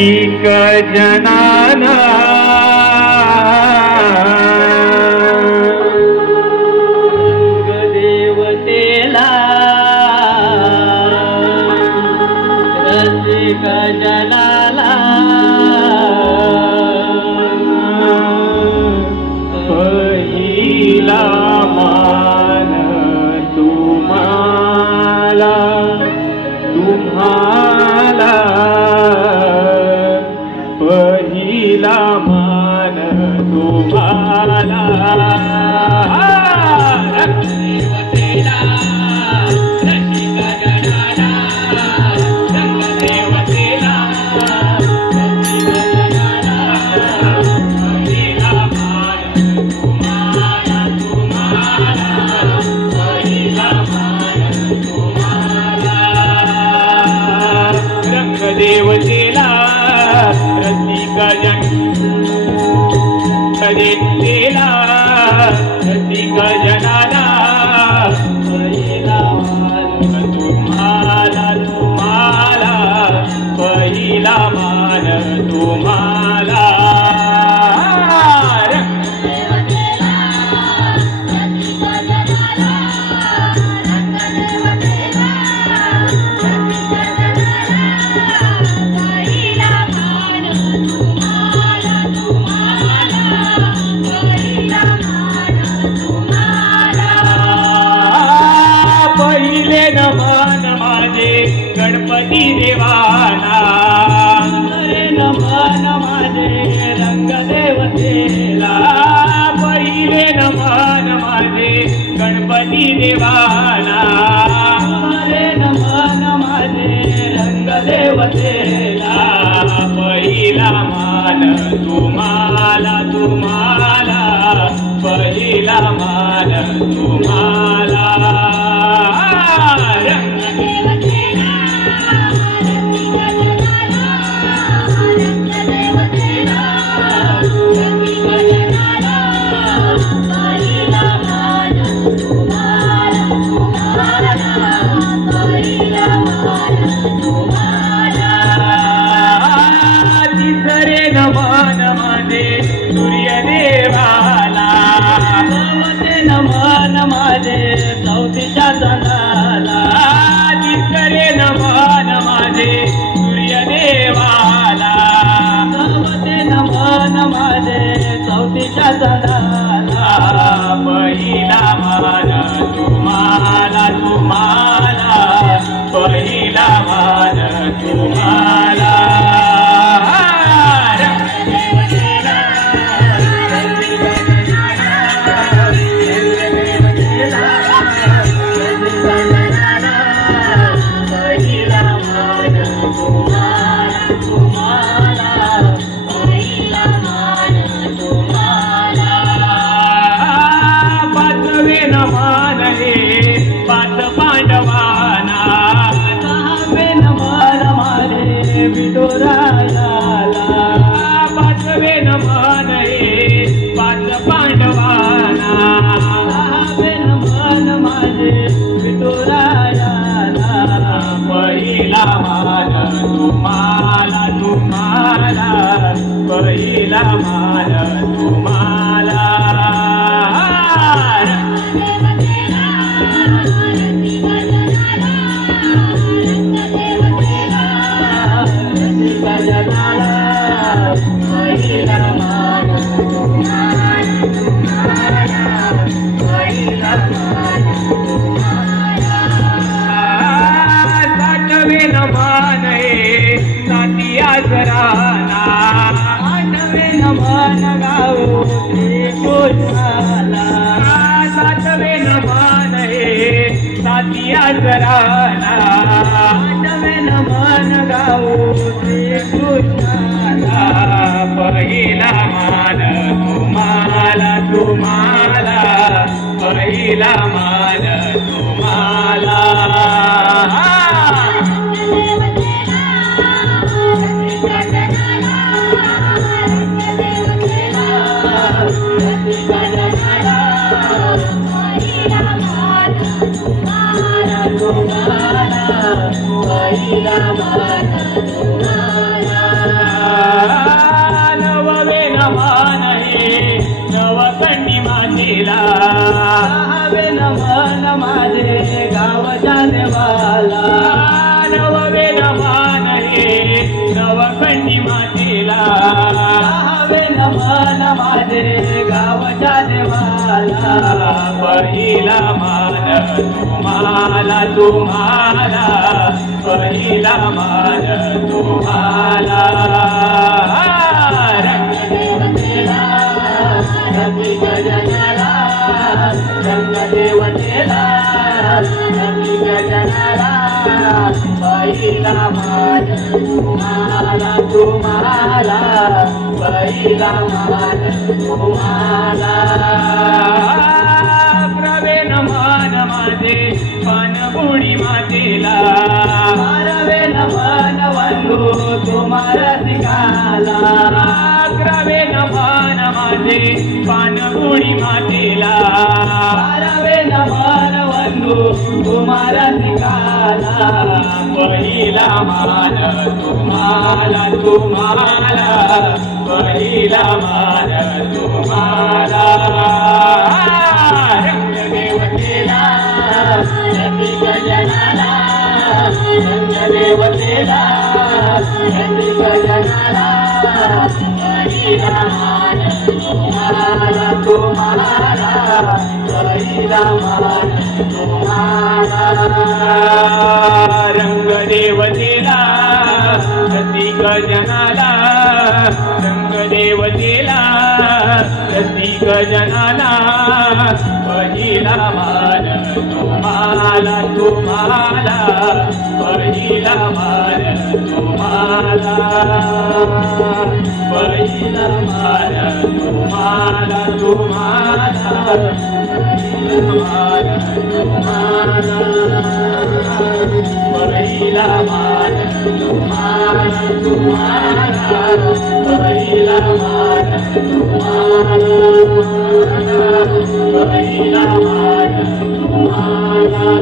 रसिक जनाना देवतेला रसिक जनाला पहिला मान तुम्हाला तुम्हाला पहिला मान तुम्हाला देवतेला रसिक देवतेला रसिक जनाला पहिला मान तुम्हाला तुम्हाला पहिला मान तुम्हाला नमन माझे गणपती देवाना रे नमन माझे रंग देवतेला पहिले नमन माझे गणपती देवाना रे नमन माझे रंग देवतेला पहिला मान तुम्हाला तुम्हाला पहिला मान तुम्हाला तिसरे नमन माझे सूर्यदेवाला नमन माझे चौथीच्या चंद्राला तिसरे नमन माझे सूर्यदेवाला नमन माझे चौथीच्या चंद्राला पहिला मान तुम्हाला तुम्हाला पहिला मान तुम्हाला नमन हे पाच पांडवाना सहावे नमन माझे विठुरायाला पाचवे नमन हे पाच पांडवाना सहावे नमन माझे विठुरायाला पहिला मान तुम्हाला तुम्हाला पहिला मान तुम्हाला सातवे नमन हे सातिया घराना आठवे नमन गाओ श्रीकृष्णाला सातवे नमन हे सातिया घराना आठवे नमन गाओ श्रीकृष्णाला पहिला मान तुम्हाला तुम्हाला पहिला मान तुम्हाला पहिला मान तुम्हाला नवखंडी मातेला हवे नमन माझे गावच्या देवाला पहिला मान तुम्हाला तुम्हाला पहिला मान तुम्हाला रंगदेवतेला रंगी गजनाला रंगदेवतेला रंगी गजनाला पहिला मान तुम्हाला तुम्हाला पहिला मान तुम्हाला प्रवेन मान माझे पानपुडी मातेला मारवेन मन वंदू तुम्हाला सिकाला प्रवेन मान माझे पानपुडी मातेला मारवेन मन वंदू तुम्हाला सिकाला पहिला मान तुम्हाला तुम्हाला पहिला मान तुम्हाला रंगदेवतेला रंगी गजनाला रंगदेवतेला रंगी गजनाला पहिला मान तुम्हाला तुम्हाला पहिला मान तुम्हाला रंगदेवतेला रसिक जनाला रंगदेवतेला रसिक जनाला पहिला मान तुम्हाला तुम्हाला पहिला मान तुम्हाला पहिला मान तुम्हाला तुम्हाला पहिला मान तुम्हाला तुम्हाला पहिला मान तुम्हाला पहिला मान तुम्हाला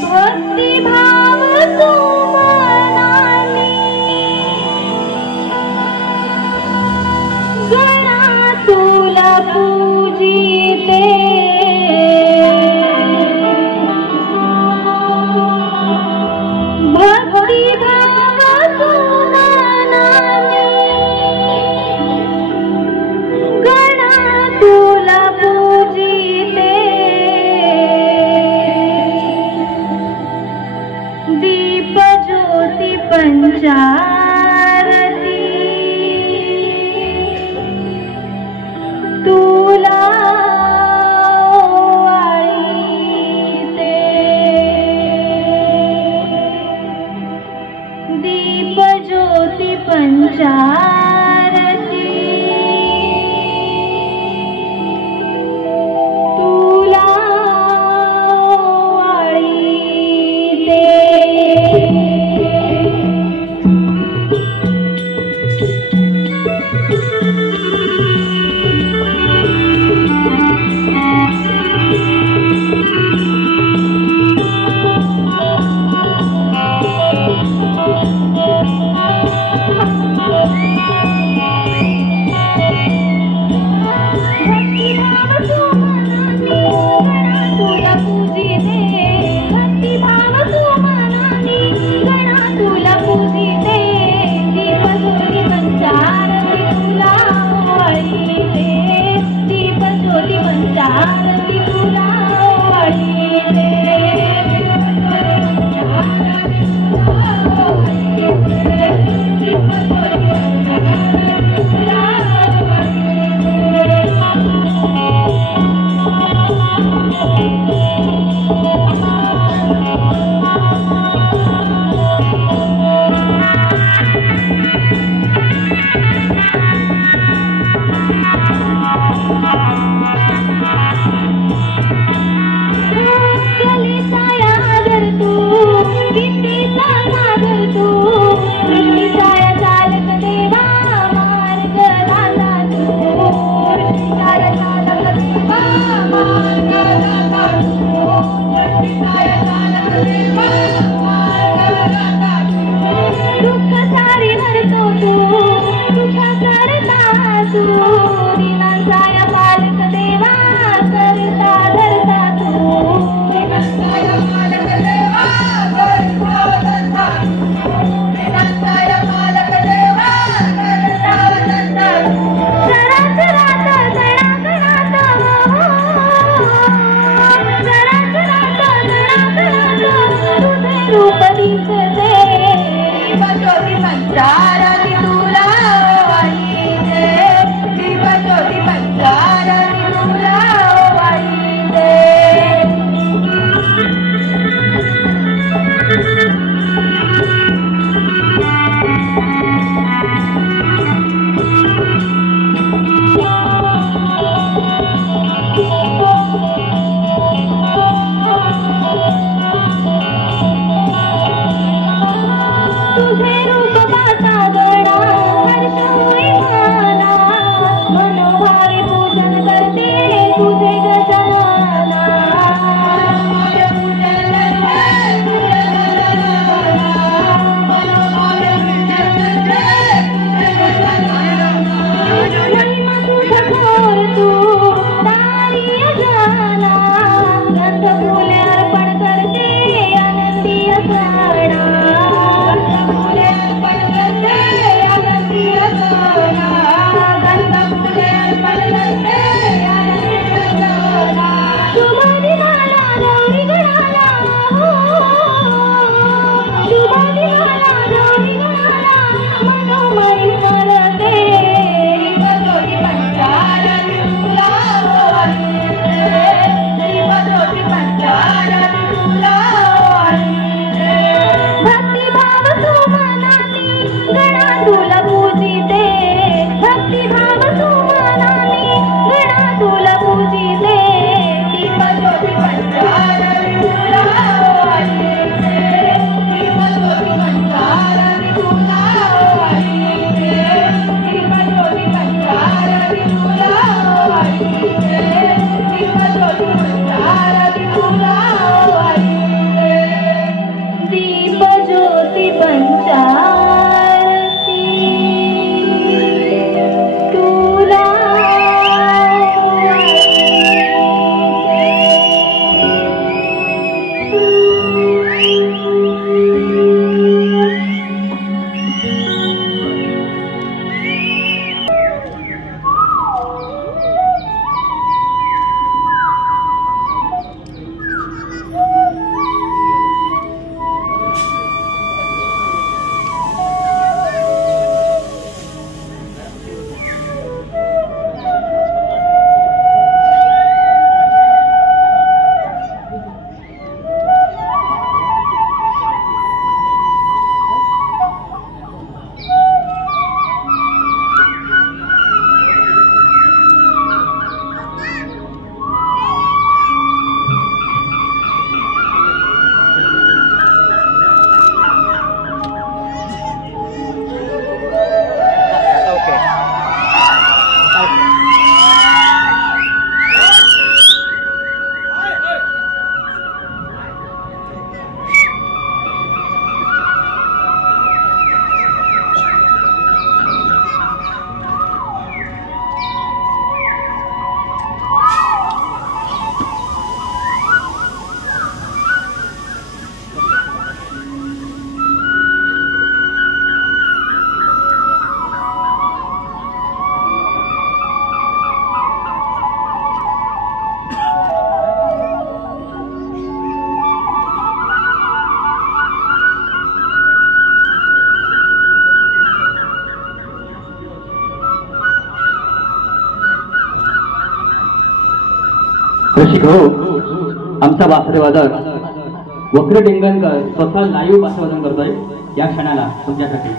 भक्ति भाव पंचारती तुला वाळीते दीप ज्योती पंचारती तुला वाळीते फूले रसिक हो, आमचा बासरी वादक वक्र टिंगणकर स्वतः लाईव्ह बासवादन करतोय या क्षणाला तुमच्यासाठी.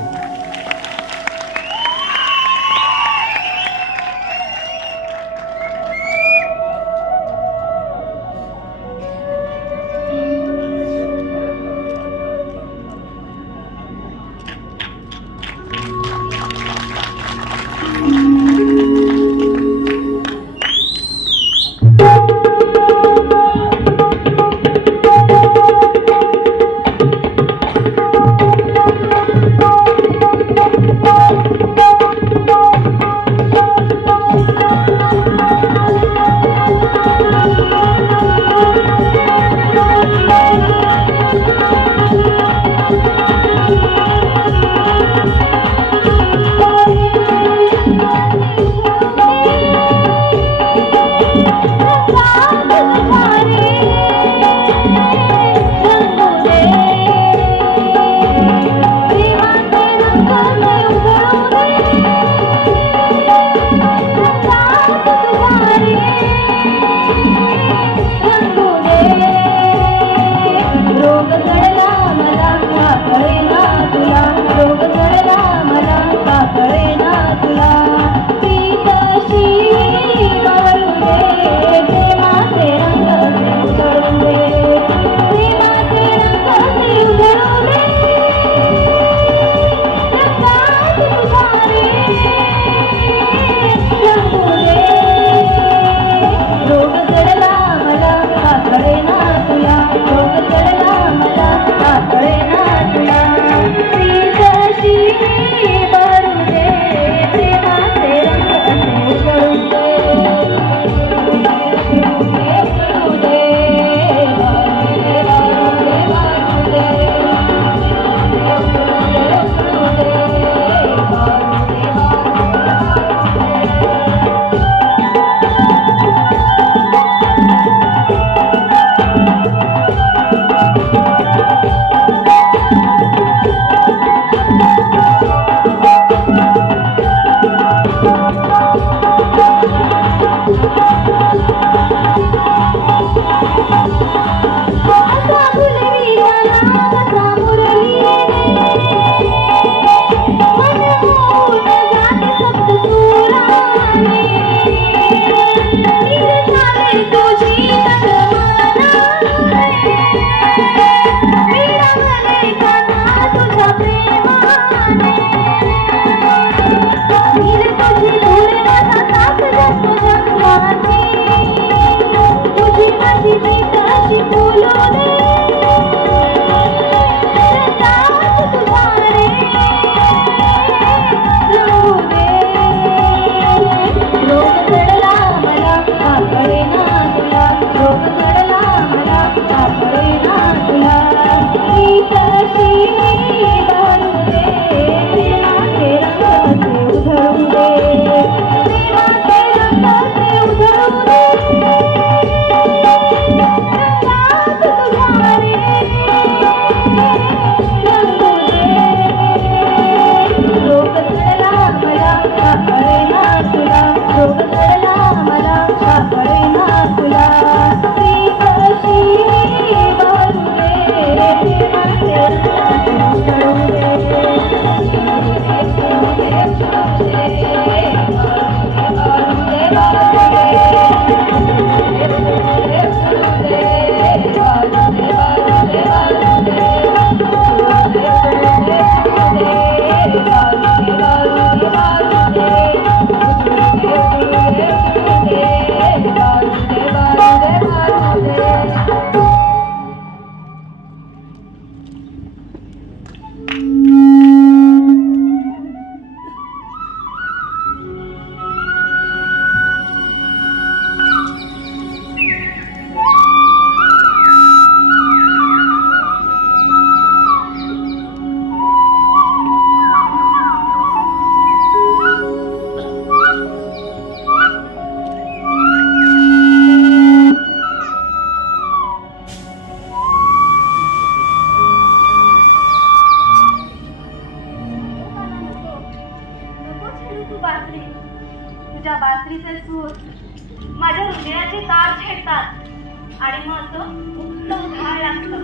माझ्या हृदयाची तार छेडतात आणि मग असं मुक्त उधाळ लागतं.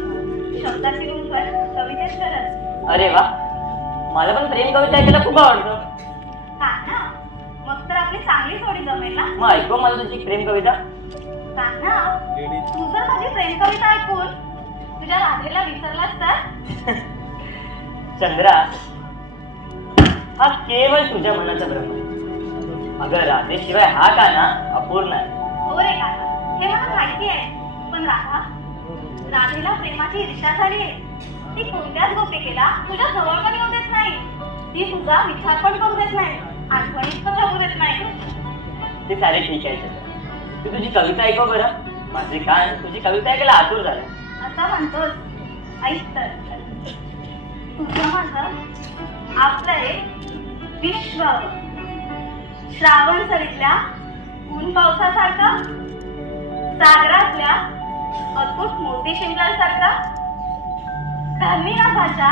शब्दाची गुंफण कवितेत करत. अरे वा, मला पण प्रेम कविता ऐकायला खूप आवडतं. कान्हा, मग तर आपली चांगली जोडी जमेल ना. मग ऐकू मला तुझी प्रेम कविता. कान्हा, तू जर माझी प्रेम कविता ऐकून तुझ्या राधेला विसरलास तर? चंद्रा, हा केवळ तुझ्या मनाचा भ्रम आहे. अगं राधेशिवाय हा कान्हा अपूर्ण आहे. हो रे कान्हा, हे मला माहिती आहे. पण राधेला प्रेमाची ईर्ष्या झाली आहे. ती कोणत्याच गोपिकेला तुझ्या जवळ पण येऊ देत नाही. ती तुझा विचार पण करू देत नाही, आठवणीत पण राहू देत नाही. ते सारे ठीक आहे चंद्रा, तू तुझी कविता ऐकव बरं. माझे कान तुझी कविता ऐकायला आतुर झालं. असं म्हणतोस? ऐक तर, तुझं माझं आपलं एक विश्व, श्रावण सरीतल्या ऊन पावसासारखं, सागरातल्या अद्भुत मोती शिंपल्यासारखं, धार्मी नाभाच्या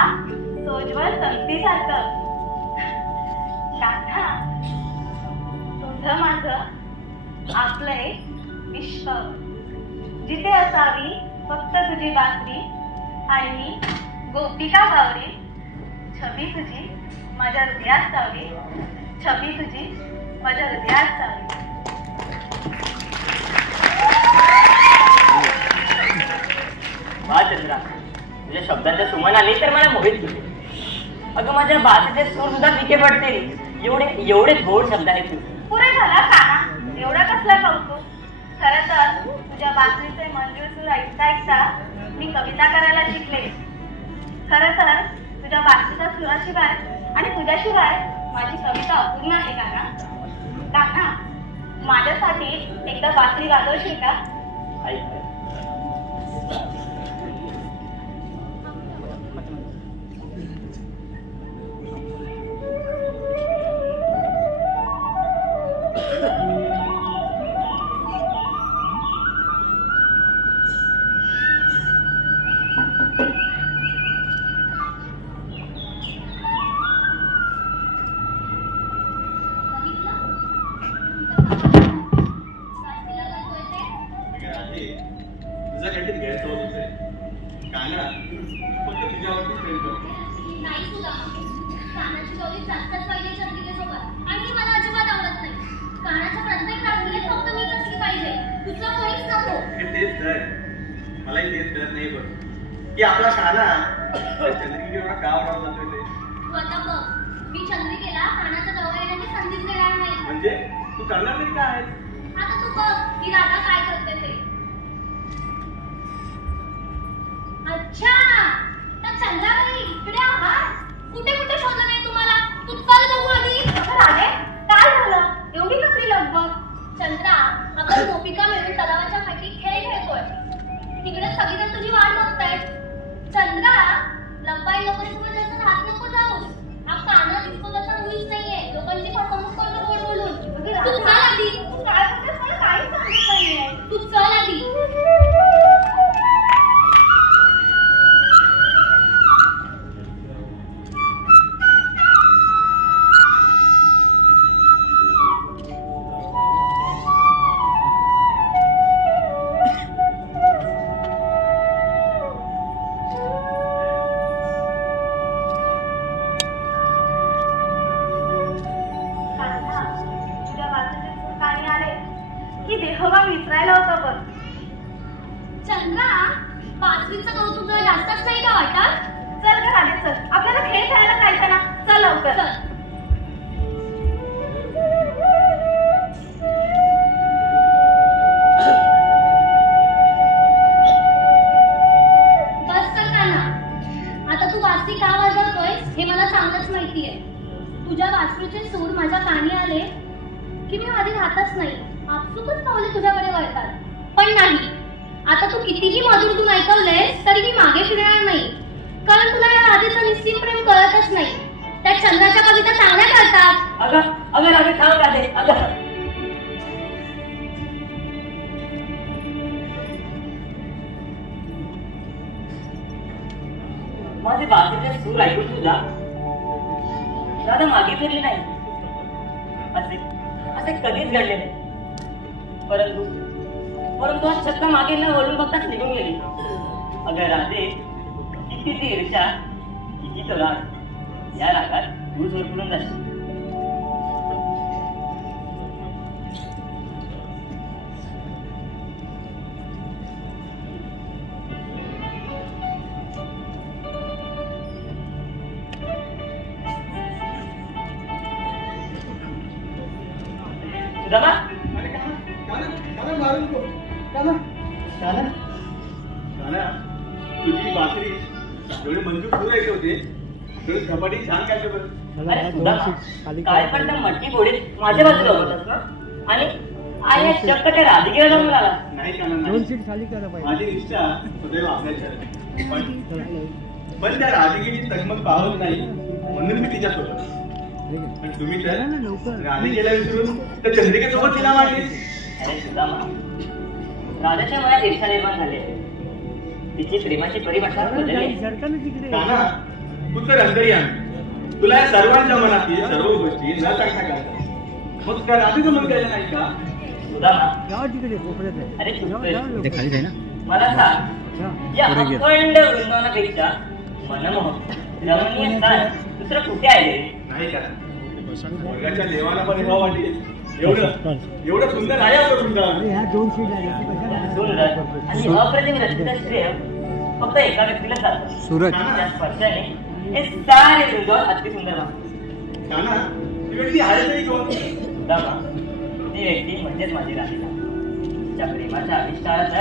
सोज्वळ संगतीसारखं. कान्हा, तुझं माझं आपलं एक विश्व, जिथे असावी फक्त तुझी बासरी आणि मी गोपिका बावरी. छबी तुझी माझ्या हृदयात सावली, छबी तुझी माझ्या हृदयात सावली. वा चंद्रा, तुझ्या शब्दाच्या सुमनाने तर मला मोहित केले. अगं माझ्या बासेचे सूर सुद्धा फिके पडतील एवढे गोड शब्द आहेत तू. पुरे झाला काना, एवढा कसला कौतुक. खरं तर तुझ्या बासरीचे मंजूर सूर ऐकता ऐकता मी कविता करायला शिकले. खरं तर तुझ्या बासरीच्या सुराशिवाय आणि तुझ्याशिवाय माझी कविता अपूर्ण आहे काना. काना, माझ्यासाठी एकदा बासरी वाजवशील का? ऐक, की आपला काना चंद्रिकेला का आवडत जातोय ते. तू आता बघ, मी चंद्रिकेला कानाच्या जवळ येण्याची संधीच देणार नाही. म्हणजे तू करणार तरी काय आहेस? आता तू बघ की राधा काय करते ते. अच्छा, तर चंद्राबाई इकडे आहात. कुठे कुठे शोधलं नाही तुम्हाला. तू चल बघू आधी. राधे, काय झालं? एवढी कसली लगबग? चंद्रा, आपण गोपिका मिळून तलावाच्या माहिती खेळ खेळतोय. तिकडे सगळीजण तुझी वाट बघतायत. चंद्रा, लंबाई लोकांसोबत जास्त राहत नको जाऊस. हा काना दिसतो तसा मुळीच नाहीये. लोकांची फसवणूक करतो गोड बोलून. तू चल आधी. तू काय करतेस मला काहीच सांगत नाहीये. तू चल आधी. चंद्रा, बासरीचं कौतुक जरा जास्तच नाही का वाटत? चल का राधे, चल आपल्याला खेळ खेळायला जायचं ना. चल लवकर. बस कर काना, आता तू बासरी का वाजवतोयस हे मला चांगलंच माहितीये. तुझ्या बासरीचे सूर माझ्या कानी आले की मी माझी राहतच नाही. आपसुकच पावले तुझ्याकडे वळतात. पण नाही, आता तू कितीही मधुरतून ऐकवलेस तरी मी मागे फिरणार नाही. कारण तुला या राधेचं निस्सीम प्रेम कळतच नाही. त्या चंद्राच्या कविता चांगल्या कळतात. अगं राधे, थांब राधे. अगं माझे बाकीचे सूर ऐकून तुला राधा मागे फिरली नाही. असे कधीच घडले नाही. परंतु आज चक्क मागे न वळून बघताच निघून गेली. अगं राधे, किती ती ईर्ष्या, किती तो राग. या रागात तू झोरपून जाशील. सुदामा, अरे काना मारू नको. काना, तुझी बासरी एवढे मंजूर सुरू यायचे होते, तेवढे झपाटी छान काढले बरं. अरे सुदामा, काय पण त्या मटकी घोडीत माझ्या बाजूला होतास ना? आणि चक्क त्या राधिकेला जाऊन आला. नाही काना, नाही. माझी इच्छा सदैव आपल्याच्या पण त्या राधिकेची तगमग पाहत नाही म्हणून मी तिच्यासोबत. पण तुम्ही तर राधिकेला विसरून त्या चंद्रिकेसोबत तिला मारली. अरे सुदामा, राधाच्या मनात ईर्ष्या निर्माण झाली आहे. तिची प्रेमाची परिभाषा बदलली आहे. काना, तू तर अंतर्यामी, तुला या सर्वांच्या मनातील सर्व गोष्टी न सांगता कळतात. मग त्या राधेचं मन केलं नाही का? सुदामा, अरे चुकतोय. मला सांग, या अखंड वृंदावनापेक्षा मनमोहक रमणीय स्थान दुसरं कुठे आहे? नाही का, वर्गाच्या देवाला पण हेवा वाटेल एवढं सुंदर आहे आपलं वृंदावन. सुंदर आणि अप्रतिम रचनेचं श्रेय फक्त एका व्यक्तीला जातं. त्या स्पर्शाने हे सारे वृंदावन अति सुंदर आहे. काना, ती व्यक्ती आहे तरी कोण? सुदामा, ती व्यक्ती म्हणजेच माझी राधिका. तिच्या प्रेमाच्या आविष्कारात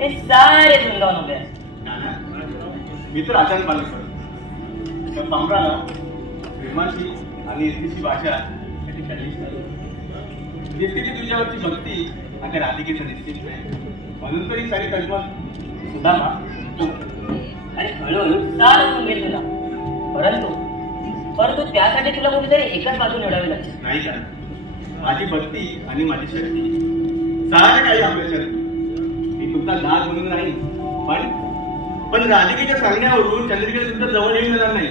हे सारे वृंदावन उभे आहे. काना, मी तर आचार्य बालक करतो. त्या पांबराला प्रेमाची आणि इर्षेची भाषा त्याची कळलीच नाही. निश्चिती तुझ्यावरची भक्ती आणि त्या राधिकेचं निश्चित नाही म्हणून तरी सारी कल्पना. सुदामा, आणि हळूहळू सार होऊन गेल तुला. परंतु त्यासाठी तुला कुठेतरी एकच बाजू निवडावी लागते. नाही का, माझी भक्ती आणि माझी शक्ती सारं काही आपल्या शक्ती. मी तुमचा दाग म्हणून नाही, पण राधिकेच्या सांगण्यावरून चंद्रिकेला तुमच्या जवळ येऊन येणार नाही.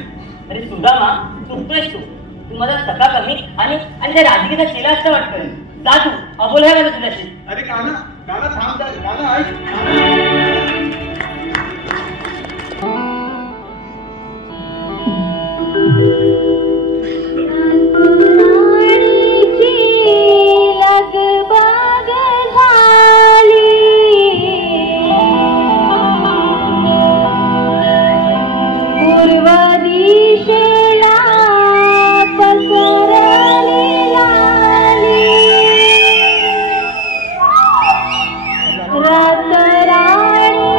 अरे सुदामा, चुकतोयस तू मला सका कमी आणि त्या राधिकेचा चिला असं वाटतोय. जा तू, अबोल आहे माझं तुझ्याशी. अरे काना, थांब. काना ऐक. रात राणी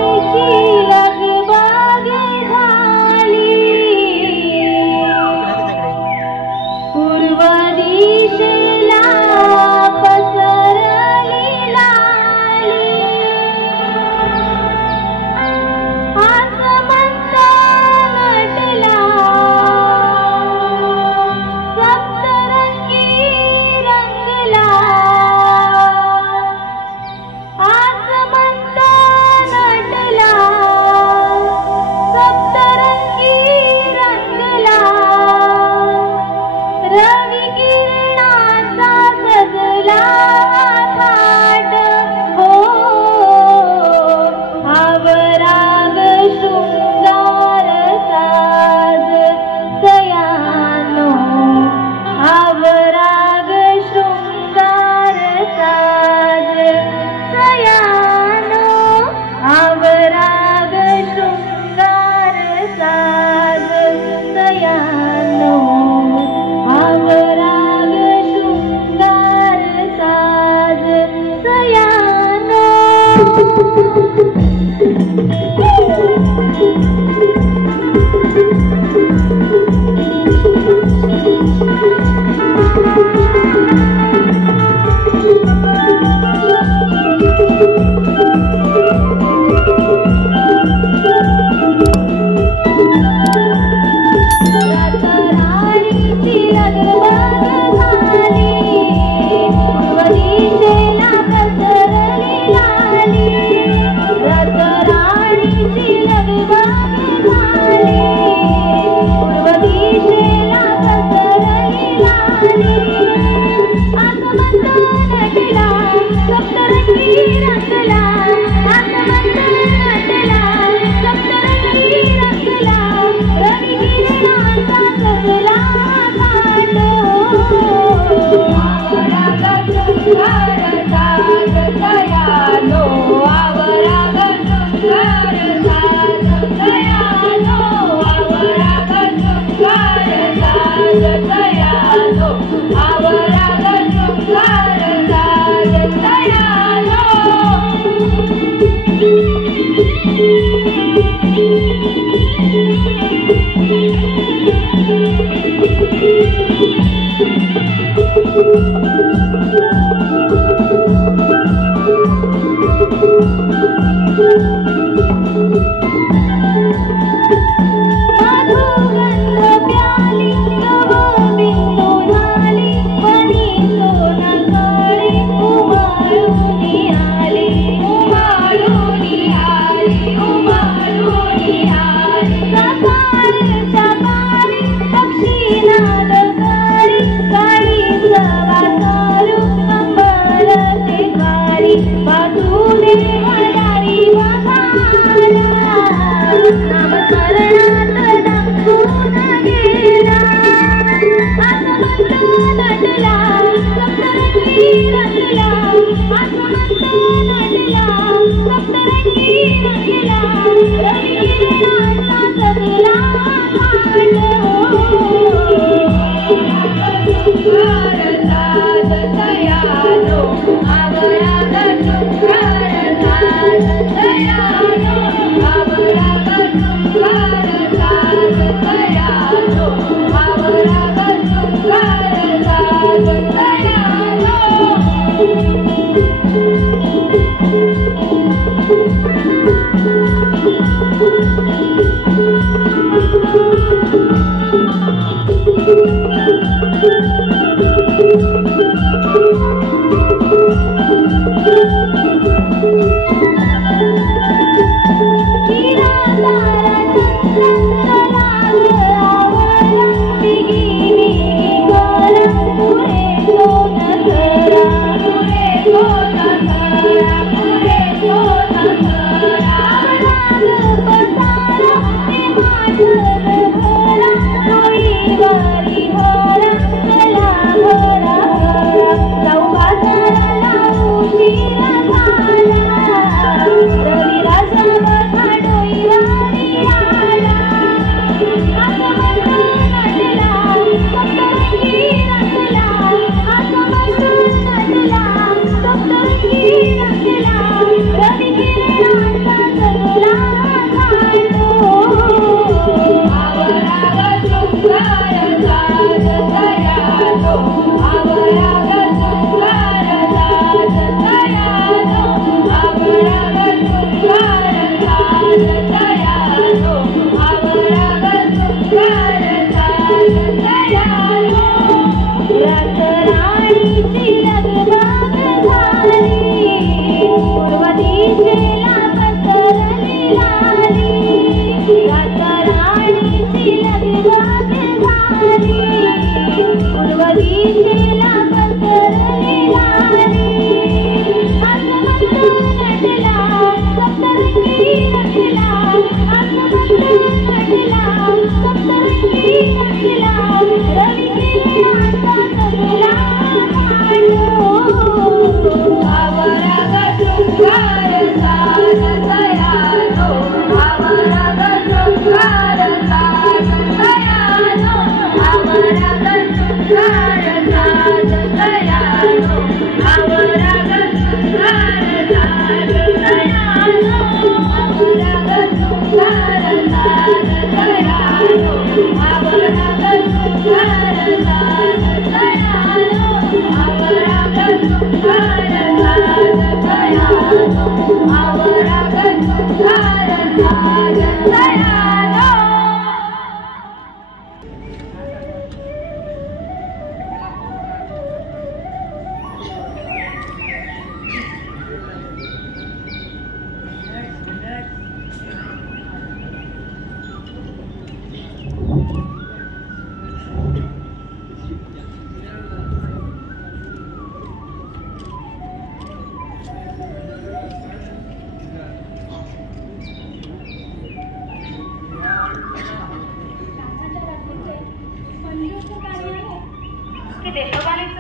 की देशोगालीच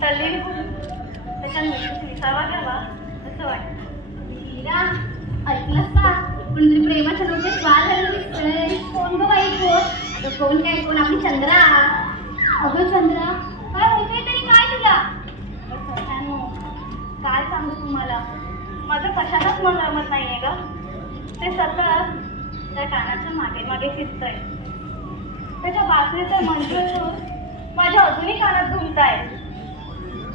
तल्लीन होऊन त्याच्या मिठीत विसावा घ्यावा असं वाटतं. मीरा, ऐकलंस का? कोणतरी प्रेमाच्या डोक्यात स्वाद घालून दिसतंय. कोण गं बाई कोण? अगं कोण काय, कोण आपली चंद्रा. अगं चंद्रा, काय होतंय तरी काय तुला? अगं सगळ्यांनो, काय सांगू तुम्हाला, माझं कशालाच मन रमत नाहीये ग. ते सतत त्या कानाच्या मागे मागे फिरतंय. त्याच्या बासरीचं मंजूर सूर माझ्या अजूनही कानात घुमतायत.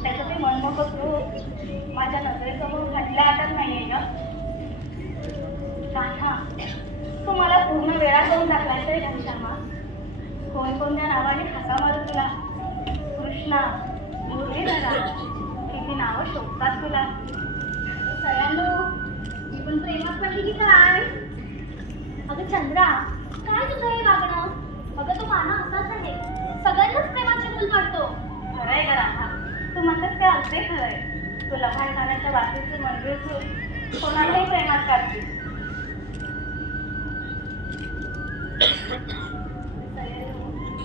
त्याचं ते मनमोहक रूप माझ्या नजरेसमोर घडल्या आटत नाहीये ग. कान्हा, तू मला पूर्ण वेळा करून टाकलाय तरी घनश्यामा. कोणकोणत्या नावाने हाका मारू तुला? कृष्णा, मुरलीधरा, किती नावं शोभतात तुला. सगळ्यांनो, मी पण प्रेमात पडली की काय? अगं चंद्रा, काय तुझं हे वागणं? अगं तो कान्हा असाच आहे, सगळ्यांनाच प्रेमाचे फुल काढतो. खरंय का राधा? तू म्हणतेस ते अगदी खरंय. तू लहान कानाच्या बाकीचे मंजूर सूर कोणालाही प्रेमात काढते.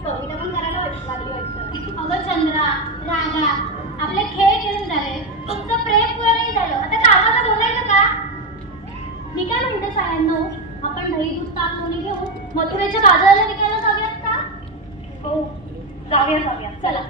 कविता पण करायला लागली वाटतं. अगं चंद्रा, राधा, आपले खेळ खेळून झाले, तुमचं प्रेम पुरं नाही झालं, आता कामाचं बोलायचं का? मी काय म्हणते सायांनो, आपण दही दूध ताक कोणी घेऊन मथुरेच्या बाजाराला विकायला जाऊयात का? हो, जाऊया. चला.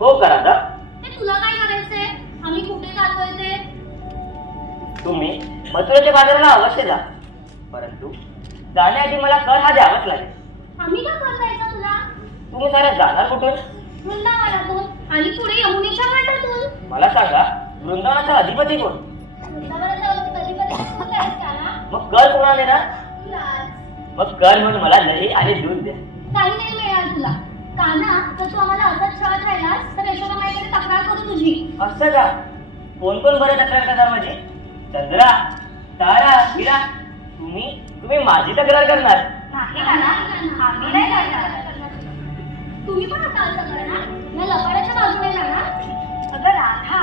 हो का राधा? ते तुला काय करायचंय? आम्ही कुठे चाललोय ते? तुम्ही मथुरेच्या बाजाराला अवश्य जा, परंतु जाण्याआधी मला कर हा द्यावाच लागेल. आम्ही का कर द्यायचा तुला? तुम्ही सारा जाणार कुठून? वृंदावनातून आणि पुढे यमुनेच्या घाटातून. मला सांगा, वृंदावनाचा अधिपती कोण? वृंदावनाचा अधिपती कोण आहेस त्याला? मग कर कोणाला देणार? तुलाच. मग कर म्हणून मला दही आणि दूध द्या. काही नाही मिळणार तुला. कान्हा, जर तू आम्हाला असंच छळत राहिलास तर यशोदामाईकडे तक्रार करू तुझी. असं का? कोण कोण बरं तक्रार करणार माझी? चंद्रा, तारा, मीरा, तुम्ही माझी तक्रार करणार? नाही कान्हा, आम्ही नाही करणार. तुम्ही पण आता असं करणार? या लपाड्याच्या बाजूने जाणार? अगं राधा,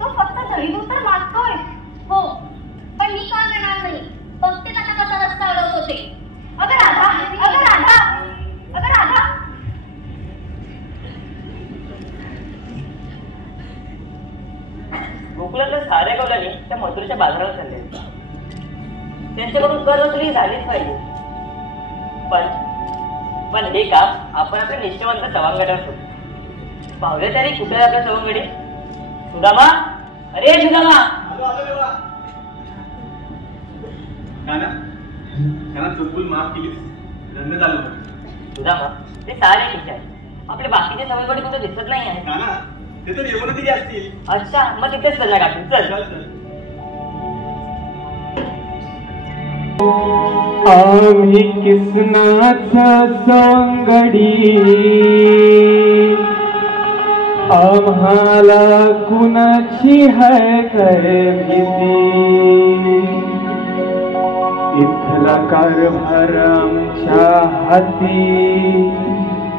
तो फक्त दही दूध तर मागतोय. हो, पण मी का करणार नाही? बघते त्याचा कसा रस्ता अडवतो ते. अगं राधा, अगं राधा, अगं राधा. गोकुळातल्या साऱ्या गवलांनी त्या मथुरेच्या बाजाराला चालले. त्यांच्याकडून कर वसुली झालीच पाहिजे. पण हे काम आपण आपल्या निष्ठावंत सवंगड्यावर करू. पाहुले तरी कुठे आहे आपल्या सवंगडी? सुदामा, अरे सुदामा. चुकून माफ केलीस, धन्य झालं. सुदामा, ते सारे ठीक आहे. आपले बाकीचे सवंगडी कुठे दिसत नाही आहे. ते तर येऊन किती असतील. अच्छा, मग तिथेच चल ना काकी. चल. आम्ही किसनाचा सवंगडी, आम्हाला कुणाची है काय भीती. इथला कारभार आमच्या हाती,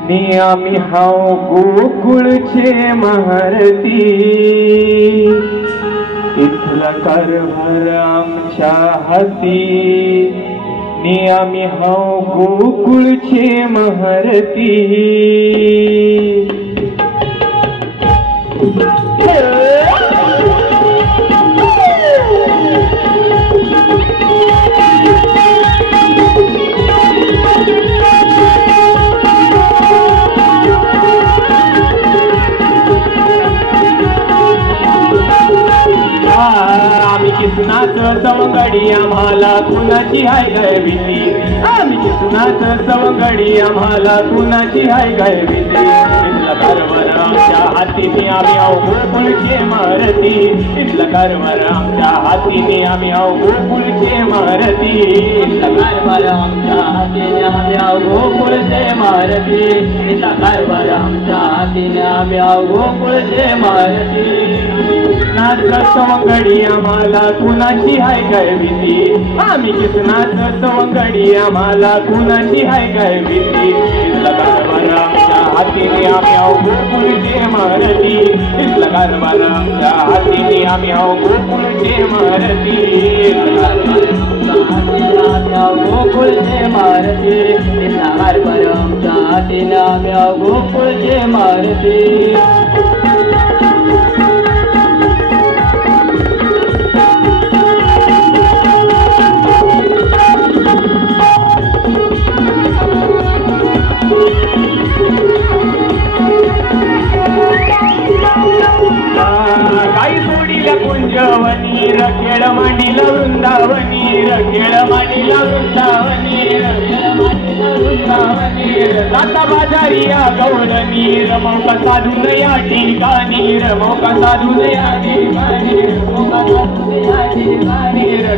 नि आम्ही हाव गोकुळचे महारती. इथला कारभार आमच्या हाती, नि आम्ही हाव गोकुळचे महारती. आम्ही किसनाचं सवंगडी, आम्हाला कुणाची हाय गाय भीती. आम्ही किसनाचं सवंगडी, आम्हाला कुणाची हाय गाय भीती. इथला कारभार आमच्या हातीने आम्ही आहो गोकुळचे मारती इथला कारभार आमच्या हातीने आम्ही आहो गोकुळचे मारती इथला कारभार आमच्या हातीने आम्ही आहो गोकुळचे मारती इथला कारभार आमच्या हातीने आम्ही आहो गोकुळचे मारती नाच सवंगडी आम्हाला कुणाची हाय काय भीती आम्ही किसनाच सवंगडी आम्हाला कुणाची हाय काय भीती इथला कारभार आमच्या हातीने आम्ही आहो गोकुळचे मारती इथला कारभार आमच्या हातीने आम्ही आहो गोकुळचे मारती गोकुळचे मारती इथला कारभार आमच्या हातीने आम्ही आहो गोकुळचे मारती काही सोडीला कुंजवनीर खेळ मांडीला वृंदावनीर खेळ मांडीला वृंदावनीर जाता बाजारिया गौरनीर मौका साधून या ठिकाणीर मौका साधून या ठिकाणीर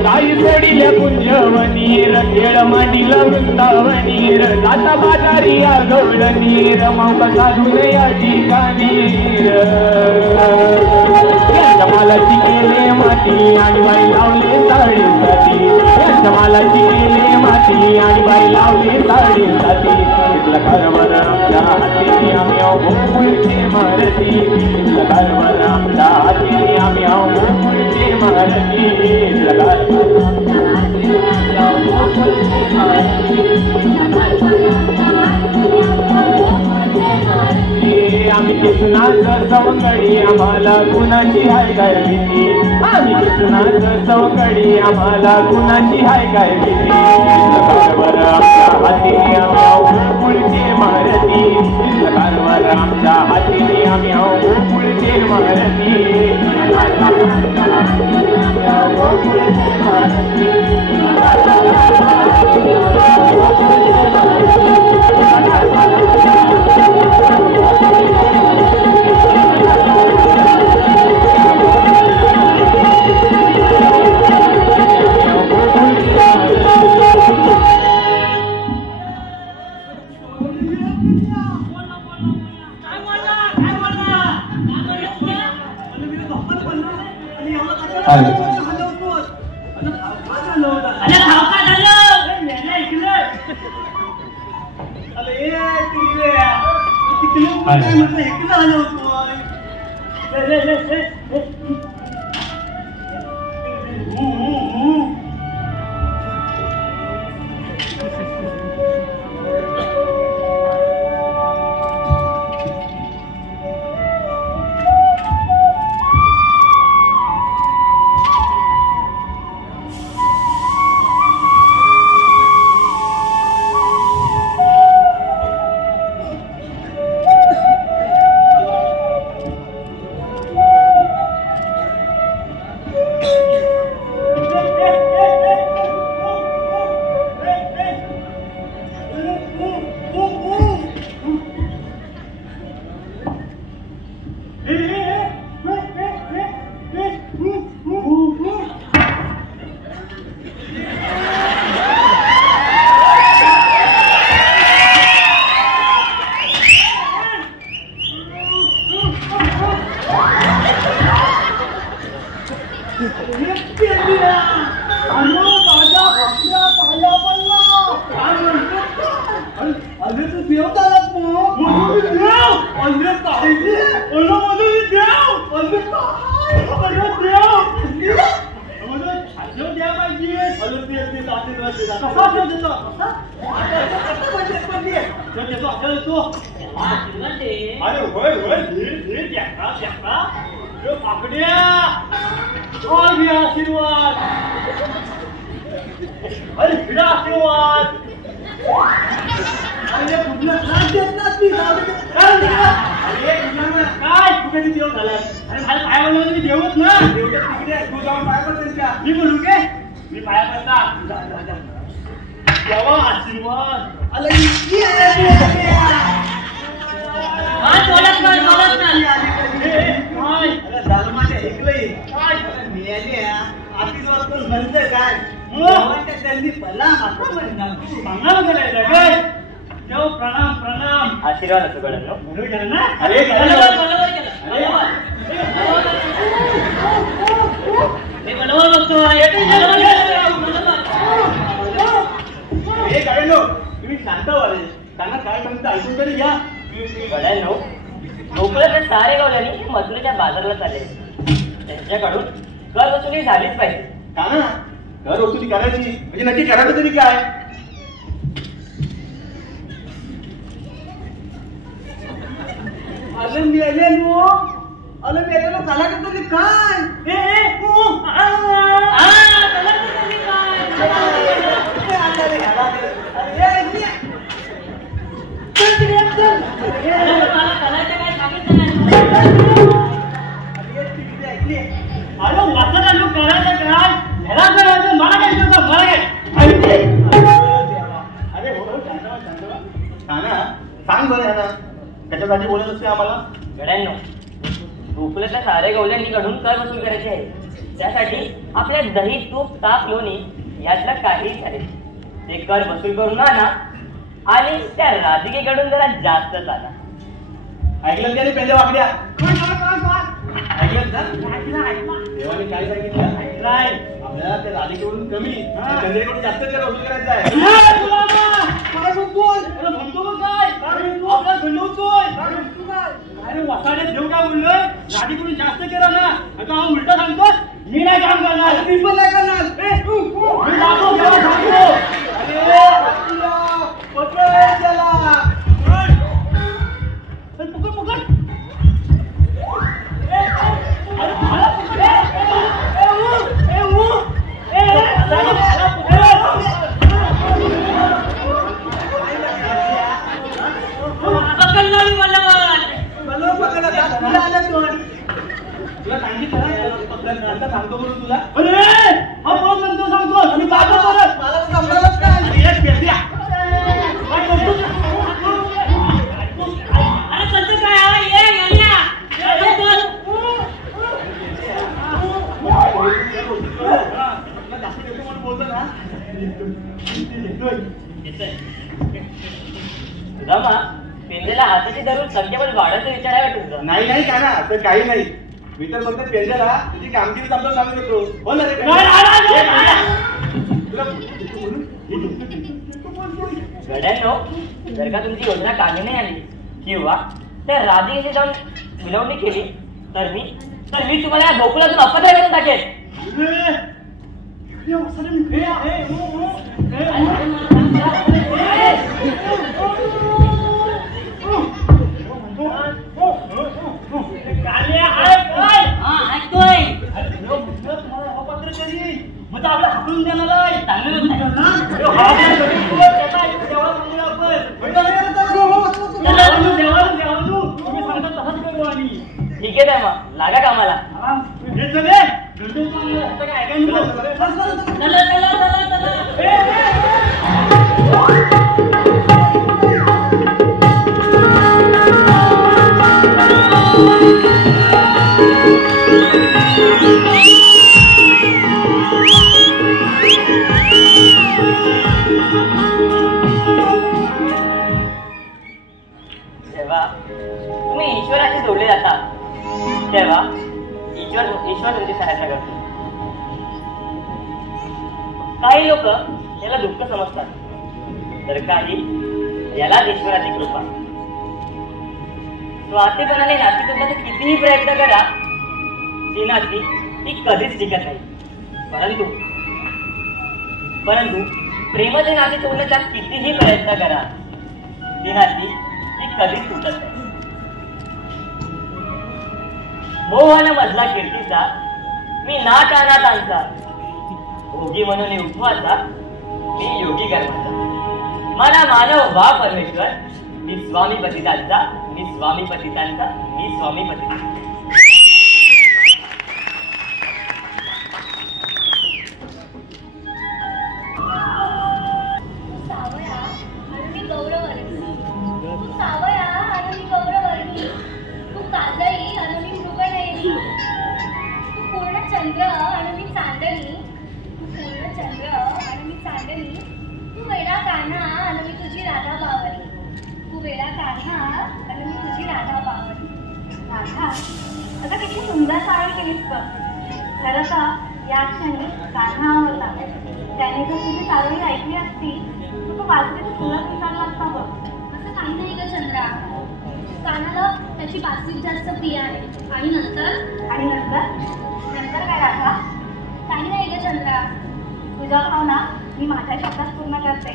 काही सोडीला कुंजवनीर खेळ मांडीला वृंदावनीर जाता बाजारिया गौरनीर मौका साधून या ठिकाणीर मालाची केले माती आणि बाई लावले साडीसाठी मालाची केले माती आणि बाई लावले साडीसाठी इथला कारभार आमच्या हातीने आम्ही आहो गोकुळचे मारती इथला कारभार आमच्या हातीने आम्ही आहो गोकुळचे मारती इथला कारभार आमच्या हातीने आम्ही आहो गोकुळचे मारती आम्ही किसनाच सवंगडी आम्हाला कुणाची हाय काय भीती आम्ही किसनाच सवंगडी आम्हाला कुणाची हाय काय भीती कारभार आमच्या हातीने आम्ही आहो गोकुळचे मारती कारभार आमच्या हातीने आम्ही आहो गोकुळचे मारती बोलत ना म्हणतोय काय त्यांनी मला प्रणाम प्रणाम आशीर्वाद असो गड्यांनो. बरोबर केलं ना? अरे तुम्ही शांत व्हाले, त्यांना काय सांगता ऐकून तरी घ्या. गड्यांनो, गोकुळातल्या सारे गावल्यानी मथुरेच्या बाजाराला चालले. त्यांच्याकडून कर वसुली झालीच पाहिजे. का ना घर वसुली करायची म्हणजे नक्की करायचं तरी काय? झाला तरी काय? सांग बरं ह्याला त्याच्यासाठी बोलत असते आम्हाला. गड्यांनो, गोकुळातल्या सारे गवल्यांकडून कर वसूल करायचे आहे. त्यासाठी आपल्या दही, तूप, ताक, लोणी यातला काहीही चालेल ते कर वसूल करून आणा आणि त्या राधिकेकडून जरा जास्तच आणा. ऐकलं त्याने पहिले वाकड्या ऐकलं ना? देवाने काय सांगितलं? आपल्याला त्या राधिकेकडून कमी चंद्रेकडून जास्त कर वसूल करायचं आहे. अरे वसाडे देव काय बोललोय? राधीकडून जास्त केलं ना, आता हा उलटा सांगतो. मी नाही काम करणार, मी पण नाही करणार. मी जातो देवा सांगतो. तुला सांगितलं सांगतो म्हणून तुला. सांगतो आणि बाबा परत मला समजायलाच काय. पेंद्याला हाताची धरून संख्याबळ वाढायचा विचार आहे तुझा? नाही नाही का ना तर काही नाही. मी तर फक्त पेंद्याला तुझी कामगिरी समजा सांगू देतो. हो ना रे? गड्यांनो, जर का तुमची योजना कामी नाही आली किंवा त्या राधिकेशी जाऊन मिळवणी केली तर मी तुम्हाला या गोकुळातून अपत्र करून टाकेल. आपला हाकलून देणार ठीक आहे मग लागा कामाला. जेव्हा तुम्ही ईश्वराशी जोडले जाता तेव्हा ईश्वर तुमची सहायता करतो. काही लोक याला दुःख समजतात तर काही याला ईश्वराची कृपा. स्वार्थीपणाने नाती तुमचा कितीही प्रयत्न करा ती नाती ती कधीच टिकत नाही. परंतु प्रेमाचे नाते तोडण्याचा कितीही प्रयत्न करा ती नाती ती कधीच तुटत नाही. मोहन मधला कीर्तीचा मी नाट अनाथांचा भोगी म्हणून उपवासा मी योगी कर्माचा. मला मानव वा परमेश्वर मी स्वामी पतितांचा मी स्वामी पतितांचा मी स्वामी पतितांचा. कान्हा, अगं मी तुझी राधा पावली. राधा, अगं किती सुंदर साडी केलीस ग. खरं का या क्षणी कान्हा होता. त्याने जर तुझी साडी ऐकली असती तर तू बासरीचं सुरत विचारला असता बघ. असं काही नाही ग चंद्रा. कानाला त्याची बासरीच जास्त प्रिय आहे. आणि नंतर नंतर काय राधा? काही नाही ग चंद्रा. तुझ्या भावना मी माझ्या शब्दात पूर्ण करते.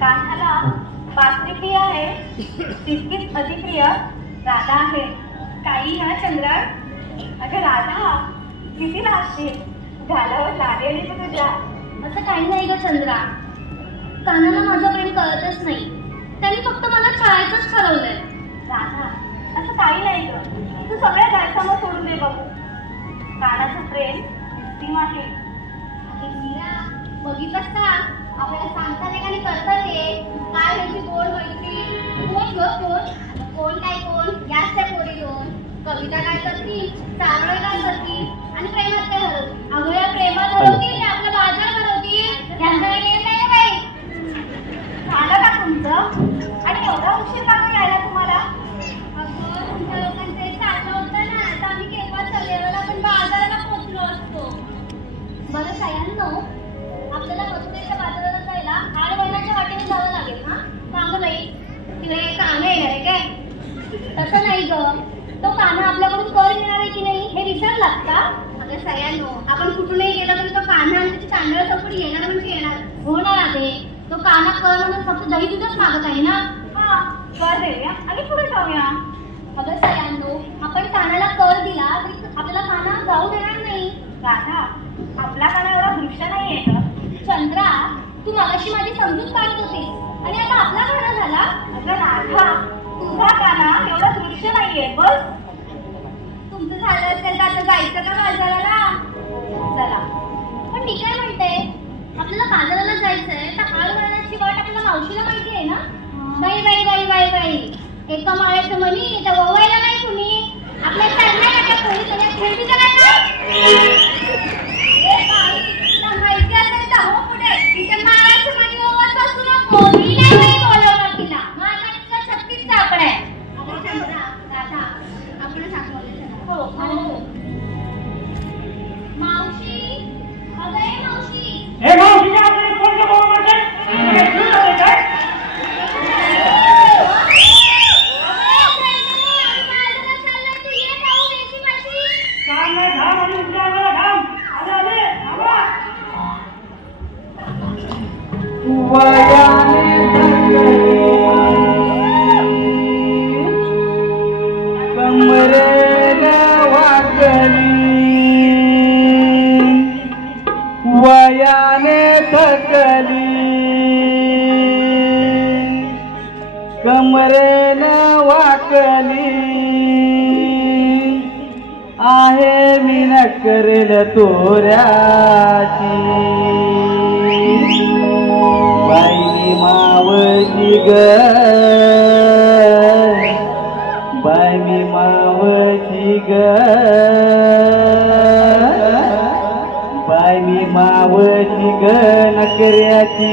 कान्हाला बासरी प्रिय आहे, तितकीच अतिप्रिय राधा आहे. काही ना चंद्रा. अगं राधा, किती नाचशील, घालावं लागेल की तुझ्या. असं काही नाही ग चंद्रा. कानाला माझं प्रेम कळतच नाही. त्यांनी फक्त मला छळायचंच ठरवलंय. राधा, असं काही नाही ग. तू सगळ्या गैरसमज सोडून दे बघू. कानाचं प्रेम निस्सीम आहे. मीरा, बघितलंस का आपल्याला सांगता वेगाने करतात ते. काय ह्याची गोड मैत्री. कोण ग कोण? कोण काय कोण? याच त्या पोरी दोन. कविता काय करती, चारोळे काय करती आणि प्रेमात काय हरवती. अगं या प्रेमात हरवतील, आपला बाजार हरवतील. यांचा नाही बाई. झालं का तुमचं? आणि एवढा उशीर का यायला तुम्हाला? अगं तुमच्या लोकांचं एक चाललं होतं ना, आता आम्ही केव्हा चलेवला पण बाजाराला पोहोचलो असतो. बरं सायांनो, आपल्याला मथुरेच्या बाजाराला जायला 8 महिन्याच्या वाटेने जावं लागेल. हा सांग बाई, तिकडे कान्हा येणार आहे काय? तसं नाही ग. तो कान्हा आपल्याकडून कर येणार आहे की नाही हे विसरलात का? अगं सायांनो, आपण कुठूनही गेलो तरी तो कान्हा आणि त्याची तांदळ चौकडी येणार म्हणजे येणार. होणार आहे. तो कान्हा कर म्हणून फक्त दही दूधच मागत आहे ना. हा, कर देऊया आणि पुढे जाऊया. अगं सायांनो, आपण कानाला कर दिला तरी आपल्याला कान्हा जाऊ देणार नाही. राधा, आपला काना एवढा दृश्य नाहीये ग. चंद्रा, तू मगाशी माझी समजूत काढत होतीस आणि आता आपला काना झाला. अगं राधा, तुझा काना एवढा दृश्य नाहीये बस. तुमचं झालं असेल तर आता जायचं का बाजाराला? चला. पण मी काय म्हणते, आपल्याला बाजाराला जायचंय तर 8 महिन्याची वाट आपल्याला मावशीला माहिती आहे ना? बाई बाई बाई बाई बाई, एका माळ्याचं मनी तर ववायला नाही कुणी. आपल्या चालणार आता कोणी त्याला खेळती का नाही? माहिती असेल तर हो पुढे. तिथे माळ्याचं मनी ववत बसू नको. मी नाही बाई बोलवणार तिला. माझा इतका 36 सापड आहे. अगं चंद्रा, राधा, आपण सापडले. हो मावशी, अगं ए मावशी. हे मावशी आपल्याला कोणतं बोल म्हणते? काय वयाने थकली कमरेने वाकली आहे मी न करेल तोऱ्याची बाई मावची ग बाई मावची ग बाई मावची ग नकऱ्याची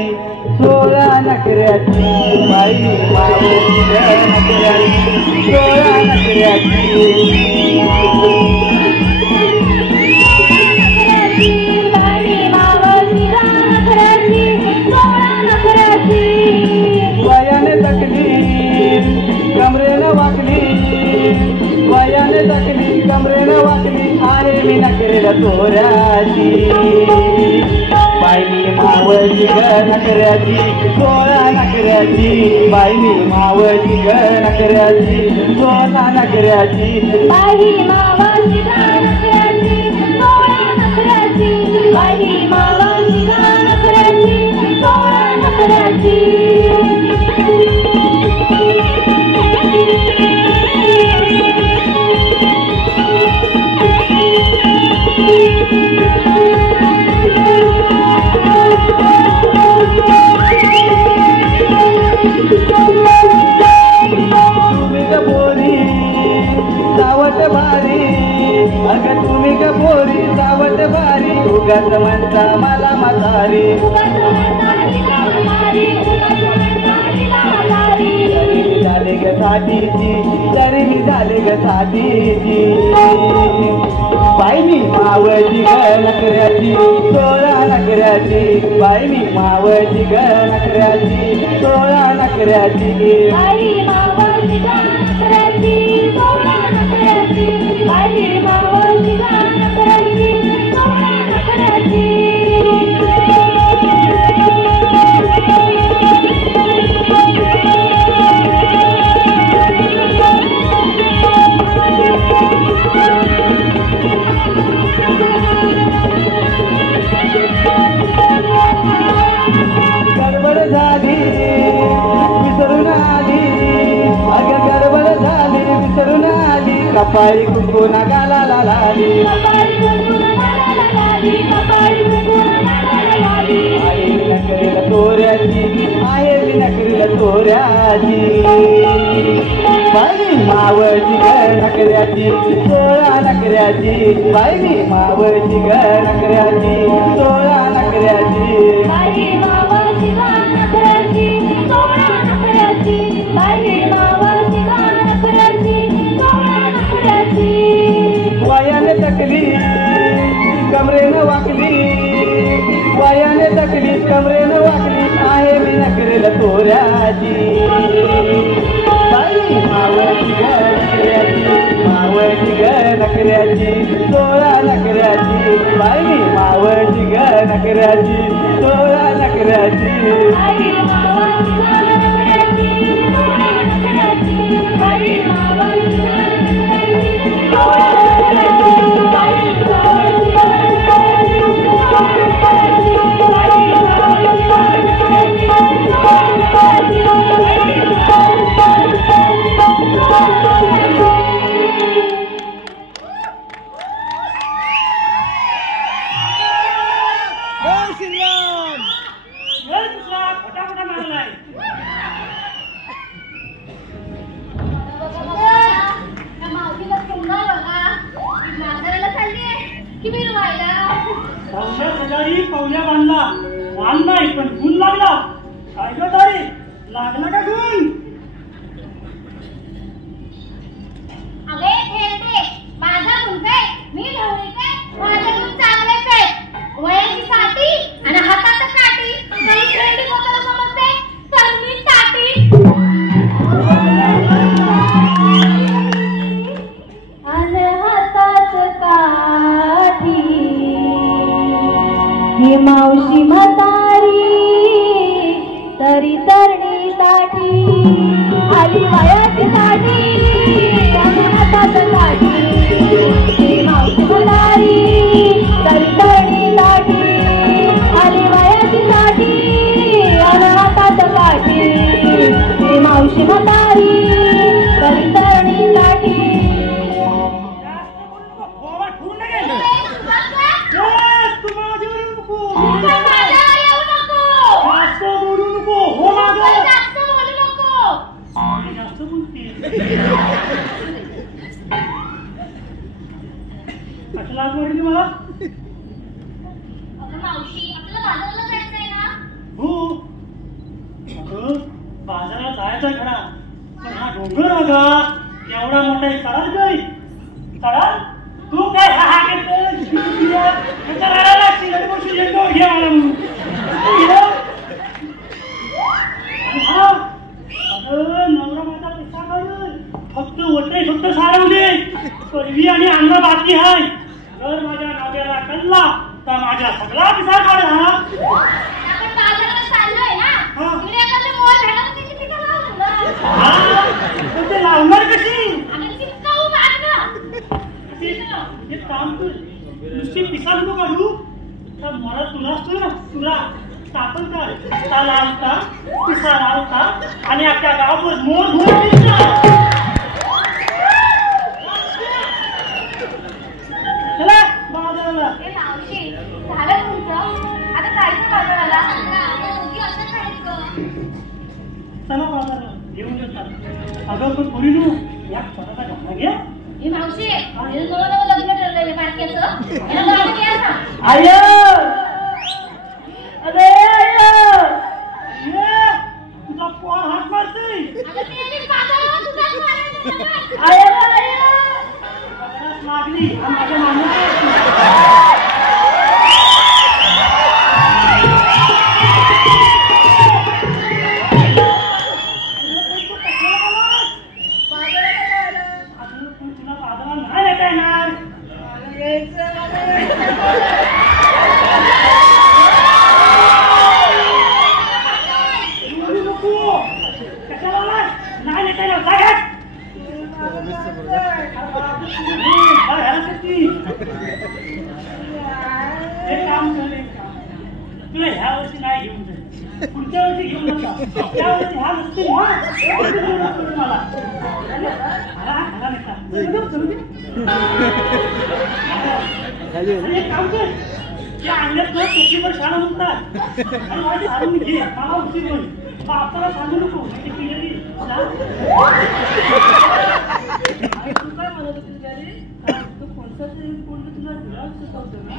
16 नकऱ्याची बाई मावची ग नकऱ्याची 16 नकऱ्याची वयाने थकली कमरेनं वाकली वयाने थकली कमरेनं वाकली आहे मी नकरेला तोऱ्याची बाई मावची ग नकऱ्याची 16 नकऱ्याची बाई मावची ग नकऱ्याची 16 नकऱ्याची बाई मावची ग नकऱ्याची 16 नकऱ्याची बाई मावची ग नकऱ्याची 16 नकऱ्याची तुम्ही ग बोरी सावट भारी अगं तुम्ही ग बोरी सावट भारी उगाच म्हणता मला म्हातारी साठीची तरी मी झाले ग साठीची बाई मी मावळची ग नखऱ्याची 16 नखऱ्याची बाई मी मावळची ग नखऱ्याची 16 नखऱ्याची बाई मावळची ग नखऱ्याची 16 नखऱ्याची बाई मावळची ग नखऱ्याची 16 नखऱ्याची गडबड झाली विसरून आली अगं गडबड झाली विसरून आली कपाळी कुंकून गाला लाली आहे नकरीला तोऱ्याची आहे नकरीला तोऱ्याची बाई मावळची ग नकऱ्याची 16 नकऱ्याची बाई मावळची ग नकऱ्याची 16 नकऱ्याची बाई मावळची ग नखऱ्याची 16 नखऱ्याची बाई मावळची ग नखऱ्याची 16 नखऱ्याची वयाने तकली कमरेनं वाकली वयाने तकली कमरेनं वाकली आहे मी नकरेला तोऱ्याची बाई मावळची ग नकऱ्याची मावळची ग नकऱ्याची 16 नकऱ्याची बाई मावळची ग नकऱ्याची 16 नकऱ्याची बाई मावळची ग नखऱ्याची 16 नखऱ्याची बाई मावळची ग नखऱ्याची 16 नखऱ्याची बाई मावळची ग नखऱ्याची 16 नखऱ्याची बाई मावळची ग नखऱ्याची 16 नखऱ्याची पावल्या बांधला वाण नाही पण गुण लागला काय ग तारी लागला का गुण अरे खेळते माझा मुलगा मी ढवळीते माझे गुण चांगलेच आहेत वयाची साठी आणि हातात काठी काही खेळणी स्वतःला समजते तर मी ताटी आणि हातात काठी ही मावशी म्हातारी तरी तरणी ताठी आली वयाची साठी आणि हातात काठी ही मावशी म्हातारी तरी तरणी ताठी आली वयाची साठी आणि हातात काठी ही मावशी म्हातारी तरी तरणी ताठी मला मावशी आपल्याला बाजाराला जायचंय ना हो अगं बाजारात जायचा खरा पण हा डोंगर बघा एवढा मोठा एक चढा काय चढा तू काय हा घे मला म्हणून अगं नवरा माझा पैसा काढून फक्त वटे फक्त सारवले करवी आणि अन्न बाकी आहे जर माझ्या नात्याला कळला तर माझ्या सगळा पिसा काढ हा आपण बाजाराला चाललोय ना हा. तिकडे एखादं मोर भेटलं तर त्याची पिकं लावून ना. हा, पण ते लावणार कशी आणि चिपकावू मागणं. हे काम कर नुसती पिसा नको काढू तर मला तुला असतो ना तुला स्थापन कर ता लावता पिसा लावता आणि अख्ख्या गावावर मोर धुवून चला बाजाराला ए मावशी झालं तुमचं आता जायचं बाजाराला दोघी असंच आहेत गं. चला बाजाराला घेऊन येतात अगं पण पुरी नू या छोटासा घातला घ्या ए मावशी हे नवं लग्न ठरलंय बारक्याचं याला गाणं घ्या ना. आय अरे आय तुझा पोर हात मारतोय अगं ते बाजाराला तुझं ती हा माझा माणूस आहे. तुला बाजारात नाही येता येणार. नाही येता येणार. तुला ह्या वर्षी नाही घेऊन जाईल. पुढच्या वर्षी घेऊन नका. त्या वर्षी ह्या नसतील ना मला एक काम कर. त्या अंड्यात टोपलीवर शाळा म्हणतात आणि माझी हारून घे. मला उशीर होईल. बापाला सांगू नको. तू काय म्हणत होती रे? तू कोणता तरी कोणतं तुला गुलाब सुचवतो ना?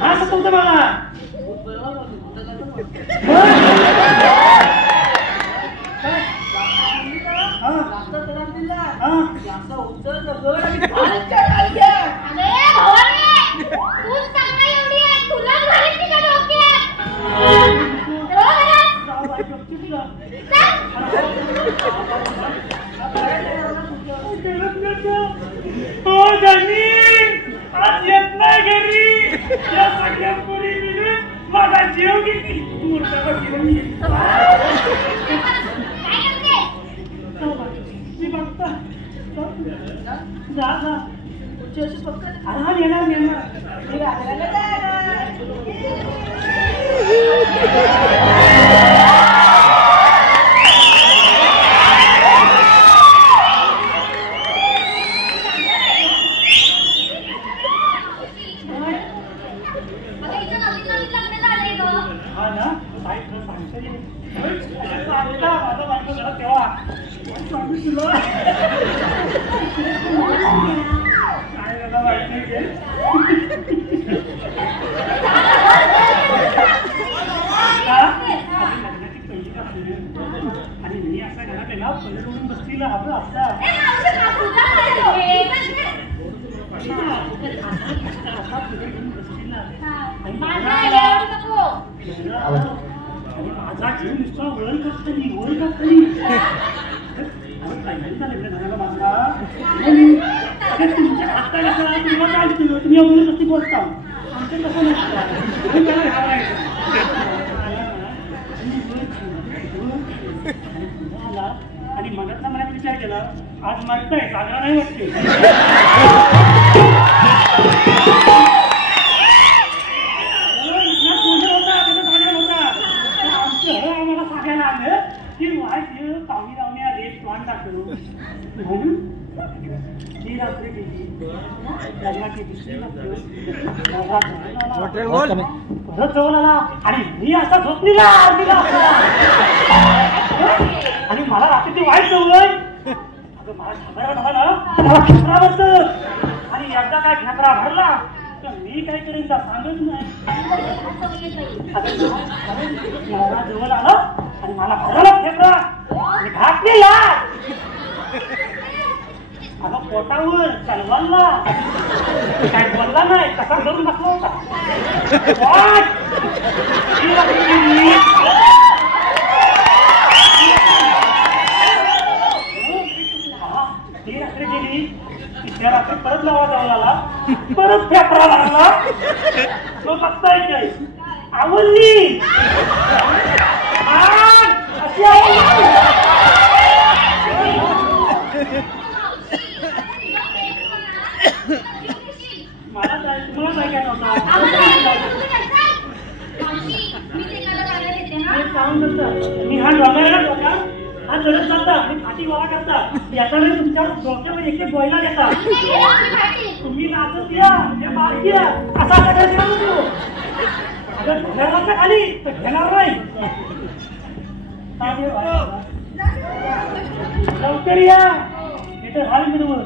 हा सुचवतो मला. आज येत नाही घरी. या सगळ्या पोरी मिळून माझा जीव घेतली. मी बघता जा पुढच्या वर्षी फक्त आराम येणार. आणि मी असा घरात आहे ना पलटून बसतीला हवं असता. माझा जीव नुसता वळण करतली लग्न झालं माझा. तुमच्या हाताला तुम्हाला काय तुम्ही एवढं कशी बोलता. आमचं कसं नसतं. आणि मनातला मनात विचार केला आज मागताय जागरा नाही वाटते. आम्हाला सांगायला आलं की माझी पाहुणी रावणी आले प्लॉन टाकलो म्हणून ती रात्री गेली. लग्नाची दुसरी परत जवळ आला आणि मी असा झोपलेला आणि मला रात्रीची वाईट सवय. अगं मला घाबरा झाला ना मला खेपरा बसत आणि एकदा काय खेपरा भरला तर मी काय करेन का सांगत नाही. मला जवळ आलं आणि मला भरला खेपरा आणि घातलेला. अगं पोटावर तलवारला काय बोलला नाही कसा करून बसला होता. ती रात्री गेली. तिसऱ्या रात्री परत लावा जाऊन आला. परत फेफरा लागला. तो बघताय काय आवडली अशी मला तुम्हाला काय काय नव्हतं. मी हा डोक्याला डोका हा चढत जाता मी फाटी गोळा करता. याचा वेळी तुमच्या डोक्यावर एक एक गोयला घेता. तुम्ही नाचत या हे बाकी या असा सगळं तू अगर घेणार खाली तर घेणार नाही. लवकर या हे तर हाल मिळवून.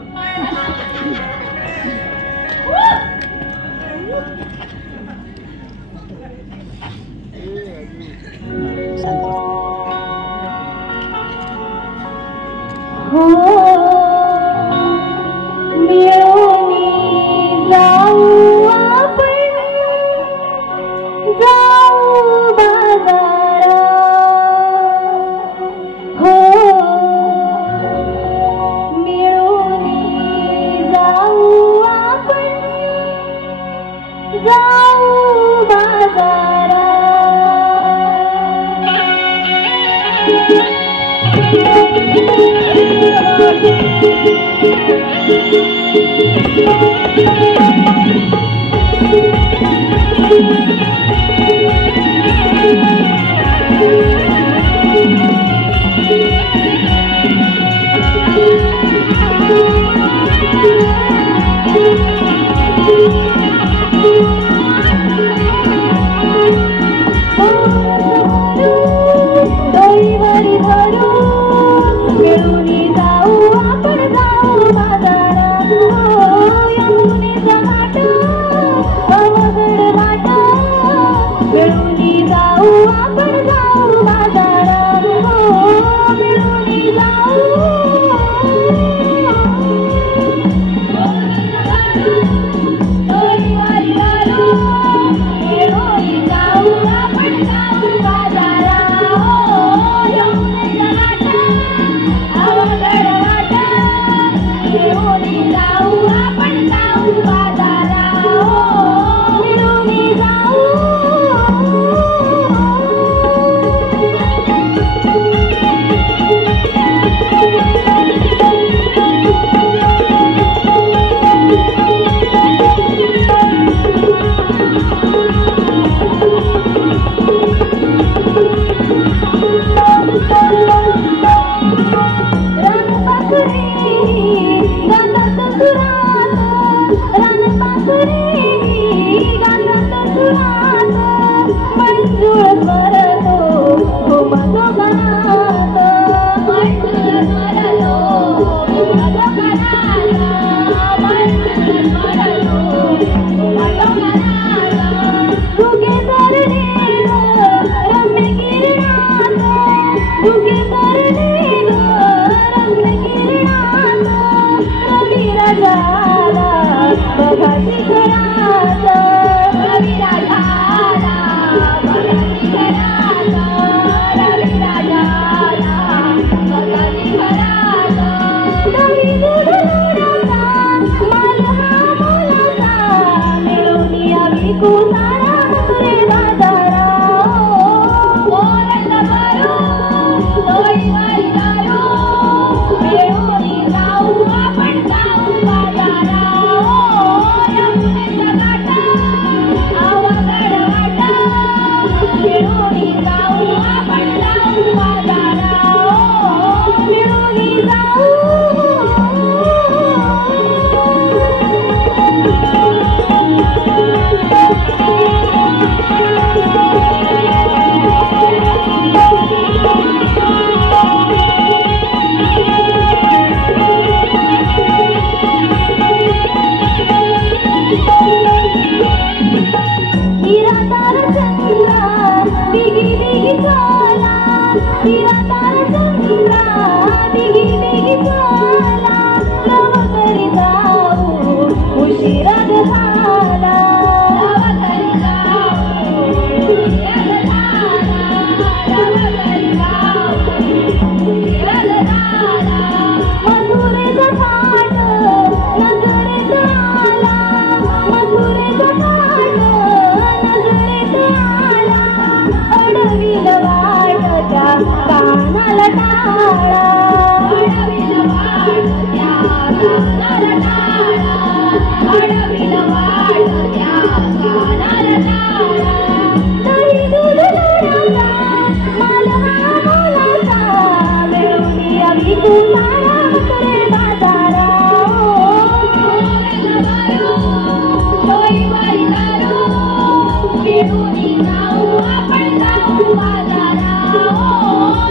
गातात सुरात रानपाखरेही गातात सुरात मंजूळ स्मरतो घुमतो गणात मंजूळ स्मरतो घुमतो गणात मंजूळ स्मरतो घुमतो गणात तुगे सरणे रम्य किरणात तुगे सरणे रम्य किरणात रवी राजाला बघा शिखरात रवी राजाला बघा शिखरात रवी राजाला बघा शिखरात दही दूध लोण्याचा माल हा मोलाचा मिळून यावी कुसारा मथुरे बाजारा ओरंड भरू डोईवर दारू मिळून जाऊ आपण जाऊ बाजारा यमुनेचा काटा अवघड वाटा मिळून जाऊ आपण जाऊ बाजारा मिळून जाऊ हिरातार चंद्रा दिगी दिगी चला हिरातार चंद्रा दिगी दिगी चला लवकरी जाऊ उशिरा झाला लवकरी जाऊ उशिरा झाला लवकरी जाऊ उशिरा झाला मथुरेचा थाट नजरेत आला मथुरेचा थाट नजरेत आला अडविल वाट त्या कानाला टाळा अडविल वाट त्या कानाला टाळा अडविल वाट त्या कानाला टाळा दही दूध लोण्याचा माल हा मोलाचा मिळून यावी कुसारा मथुरे बाजारा डोईवर दारू मिळून जाऊ आपण जाऊ बाजारा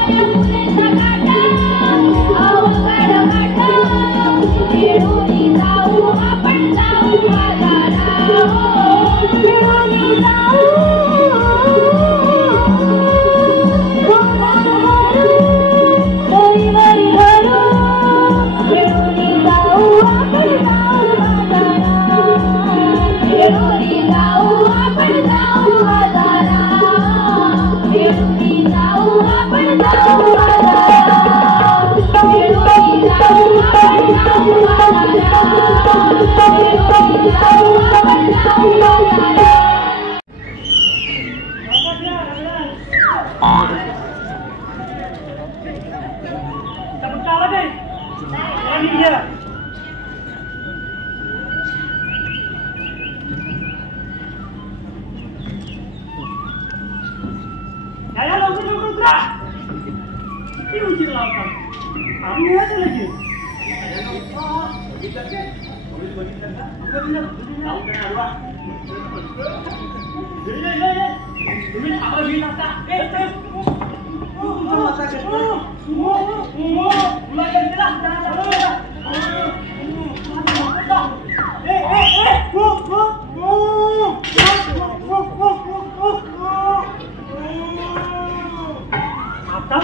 यमुनेचा काटा अवघड वाटा मिळून जाऊ आपण जाऊ बाजारा मिळून जाऊ गोंगाट भरू डोईवर धरू मिळून जाऊ आपण जाऊ बाजारा मिळून जाऊ आपण जाऊ बाजारा मिळून जाऊ आपण जाऊ बाजारा मिळून जाऊ आपण जाऊ बाजारा मिळून जाऊ आपण जाऊ बाजारा याला लवकर लवकर उतरा किती उशीर लावतात आम्ही येतो लगेच तुम्ही थांबा मी आता आता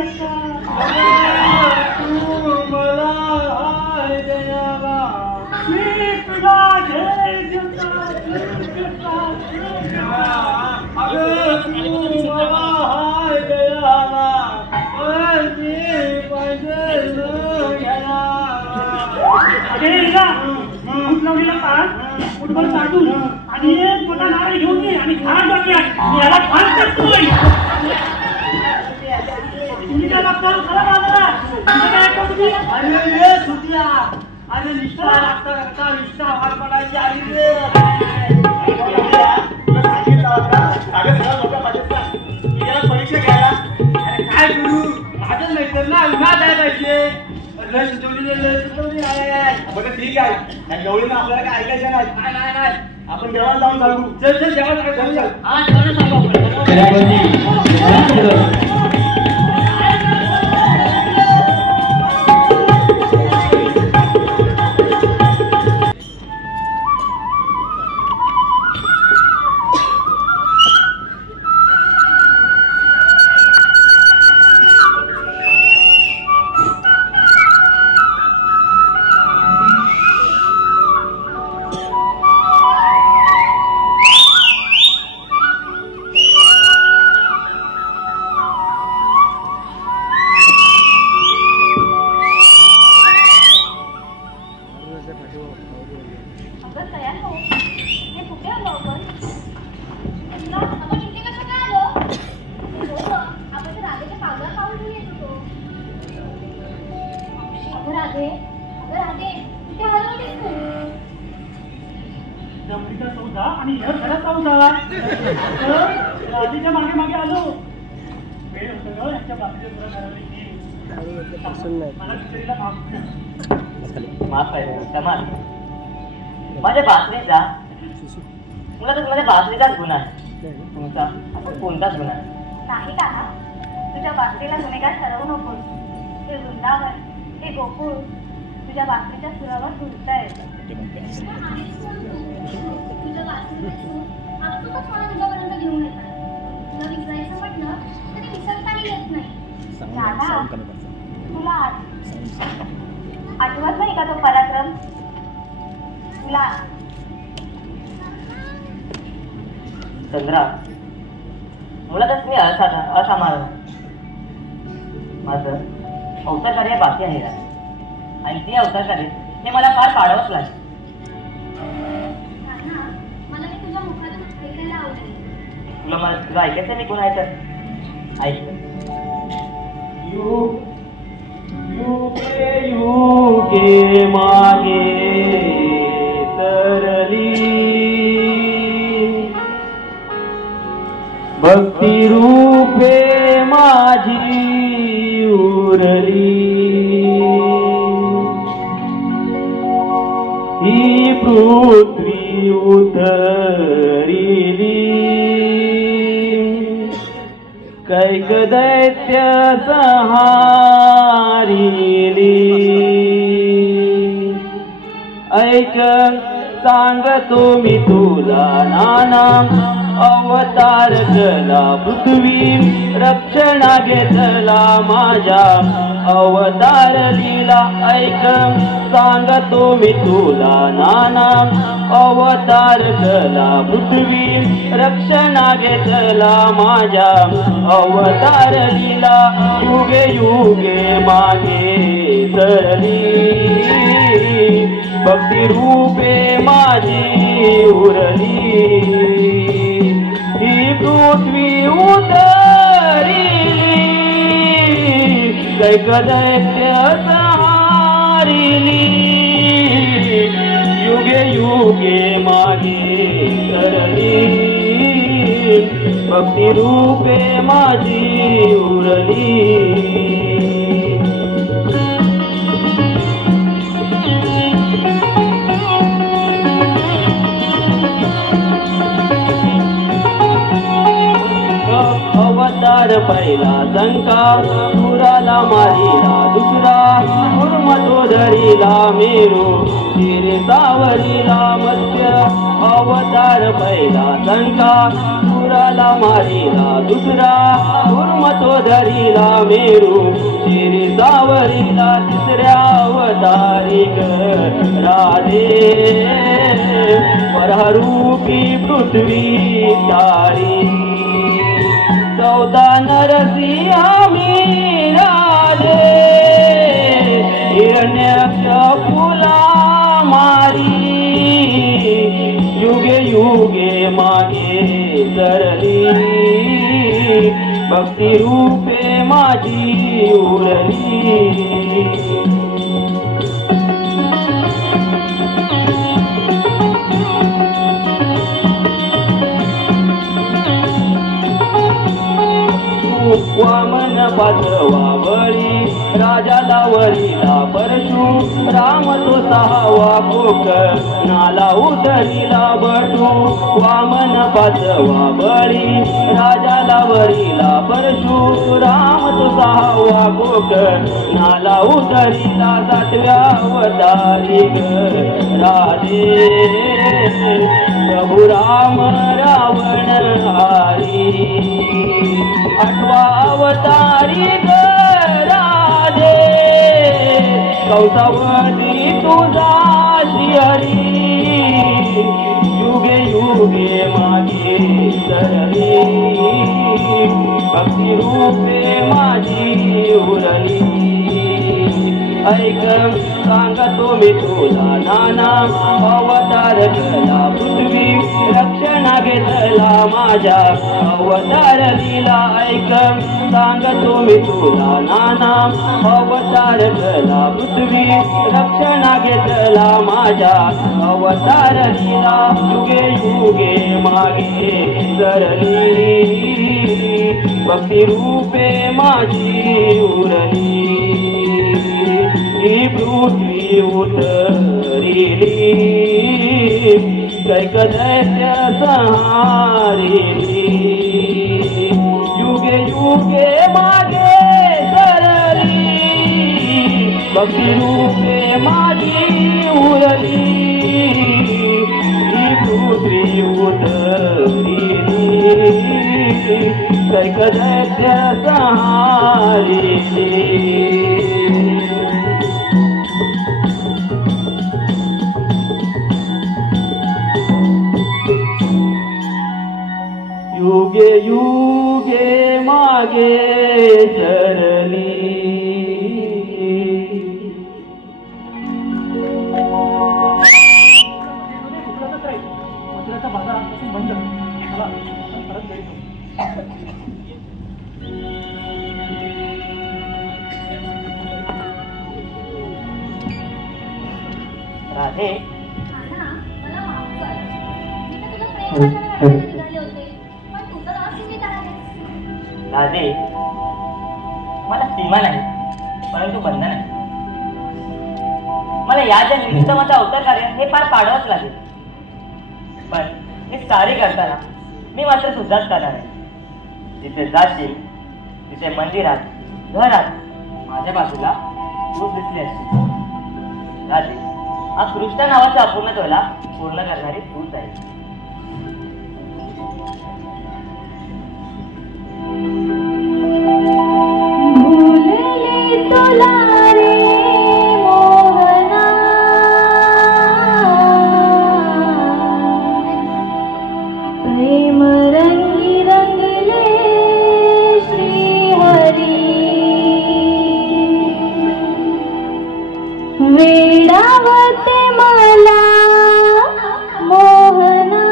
अक्का. तू मला हाय द्यावा. मी तुला घेईन चंद्रा, अगं तू मला हाय द्यावा. पण मी पाहिजे न घ्यायला. अरे रीला, भूक लावलेला पान फुटबॉल काढून आणि एक मोठा नारळ घेऊन ये आणि घाण डोक्यात याला फान करतो. तुम्ही काय लागता खरा बाजारा काय ऐकता तुम्ही? अरे रे सुटिया, अरे निष्ठा लागता निष्ठा हार पडायची आली रे. तुला सांगितलं होता साडे 16 लोक पाठवतात तू याला परीक्षा घ्यायला. अरे काय करू, माझं नाही तर ना विमा द्यायला पाहिजे. लय सुचवली आहे. बरं ठीक आहे, त्या गवळीनं आपल्याला काय ऐकायचं नाही. नाही आपण देवाला जाऊन सांगू. चल जेवण चल चल. हा जेवण सांगू आपण. अगं तयार हो, हे कुठे आलो आपण? तुला आपण इथे कसं काय आलो? हो गं, आपण तर राधेच्या कागदावर पाऊल घेऊन येत होतो. अगं राधे, कुठे हरवलीस तू? जमिनीचा सौदा आणि घर घरात सौदा. राधेच्या मागे मागे आलो. वेळ होतं ग यांच्या बाबतीत तुला करायला. मला तिसरीला माफ आहे समाज. माझ्या बासरीचा मुळातच माझ्या बासरीचाच गुन्हा आहे. तुमचा असं कोणताच गुन्हा नाही का? तुझ्या बासरीला गुन्हेगार ठरवू नकोस. हे वृंदावन, हे गोकुळ तुझ्या बासरीच्या सुरावर झुलतंय. तुझ्या बासरीचं आपसुकच मला तुझ्यापर्यंत घेऊन येतात. तुला विसरायचं म्हटलं तरी विसरताही येत नाही. राधा, तुला आठवत नाही का तो पराक्रम? तुला चंद्रा, मुळातच मी असामान्य. माझं अवतार कार्य बाकी आहे आणि ते अवतार कार्य हे मला फार पाडावंच लागेल. मला हे तुझ्या मुखातून ऐकायला आवडेल. तुला ऐकायचं मी कोण आहे तर ऐक. युगे मागे तरली भक्ती रूपे माझी उरली. ही पृथ्वी उतरिली कैक दैत्य सहारिली. ऐक सांगतो मी तुला नाना अवतार कला पृथ्वी रक्षणा घेतला माझ्या अवतार लीला. ऐक सांगतो मी तुला नाना अवतार कला पृथ्वी रक्षणा घेतला माझ्या अवतार लीला. युगे युगे मागे सरली भक्ती रूपे माझी उरली. ही पृथ्वी उतरिली कैक दैत्य सहारिली. युगे युगे मागे सरली भक्ती रूपे माझी उरली. अवतार पहिला संका सुराला मारिला दुसरा गुरुमतो धरिला मेरू शिरे सावरीला मत्स्य अवतार पहिला संका सुराला मारिला दुसरा गुरुमतो धरिला मेरू शिरे सावरीला तिसऱ्या अवतारी राधे वरहरूपी पृथ्वी तारी चौदा नरसिंहा मी राधे हिरण्यक्ष फुला मारी युगे युगे मागे सरली भक्ती रूपे माझी उरली वामन पाचवा बळी राजाला वरीला परशु राम तो सहावा कोक नाला उतरीला बटू वामन पाचवा बळी राजाला वरीला परशु राम तो सहावा कोक नाला उतरीला सातव्या अवतारी राधे प्रभु राम रावण हारी आठवा अवतारी राधे कौसावती तुझा श्रीहरी युगे युगे मागे सरली भक्ती रूपे माझी उरली ऐक सांगतो मी तुला नाना अवतार केला पृथ्वी रक्षणा घेतला माझ्या अवतार लीला ऐक सांगतो मी तुला नाना अवतार केला पृथ्वी रक्षणा घेतला माझ्या अवतार लीला युगे युगे मागे सरली भक्ती रूपे माझी उरली ही पृथ्वी उतरिली कैक दैत्य संहारिली युगे युगे मागे सरली भक्ती रूपे माझी उरली ही पृथ्वी उतरिली कैक दैत्य संहारिली युगे युगे मागे सरली वज्राचा बाजार आजपासून बंद चला परत घरी जाऊ. राधे मला माफ कर. मी तर तुला प्रेम निघाले होते पण तू तर असीमित आहेस. राधे मला सीमा नाही परंतु बंधन आहे. मला या जन्मी माझं अवतार कार्य हे पार पाडावंच लागेल. पण हे सारे करताना मी मात्र तुझाच करणार आहे. जिथे जाशील तिथे मंदिरात घरात माझ्या बाजूला तूच दिसली असतील. राधे हा कृष्ण नावाचा अपूर्णत्वाला पूर्ण करणारी तूच आहे. वेडावते मला मोहना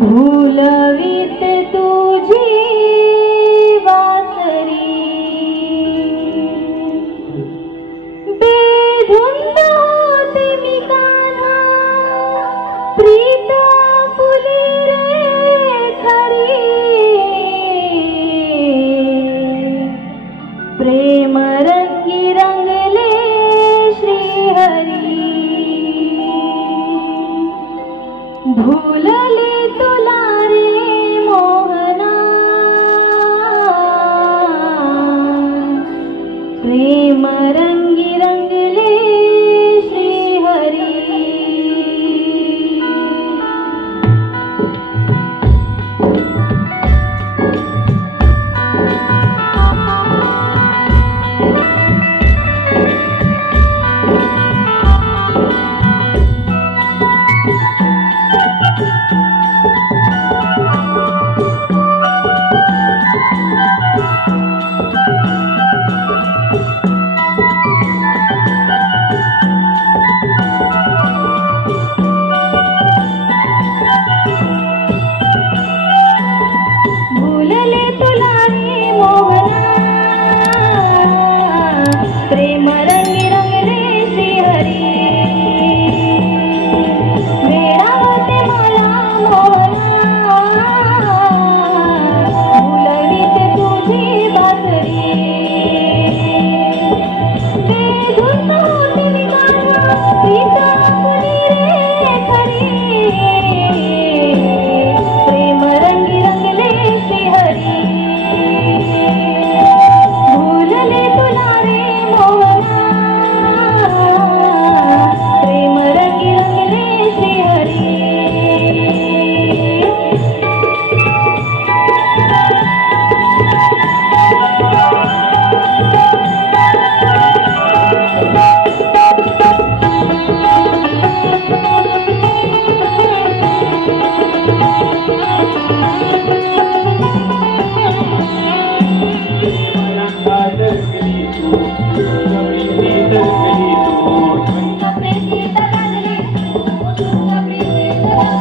भूलवीत तुझी वासरी बेधुंद होते मी कान्हा प्रीत फुले रे खरी प्रेम रंगी रंगले श्रीहरी भूलले तुला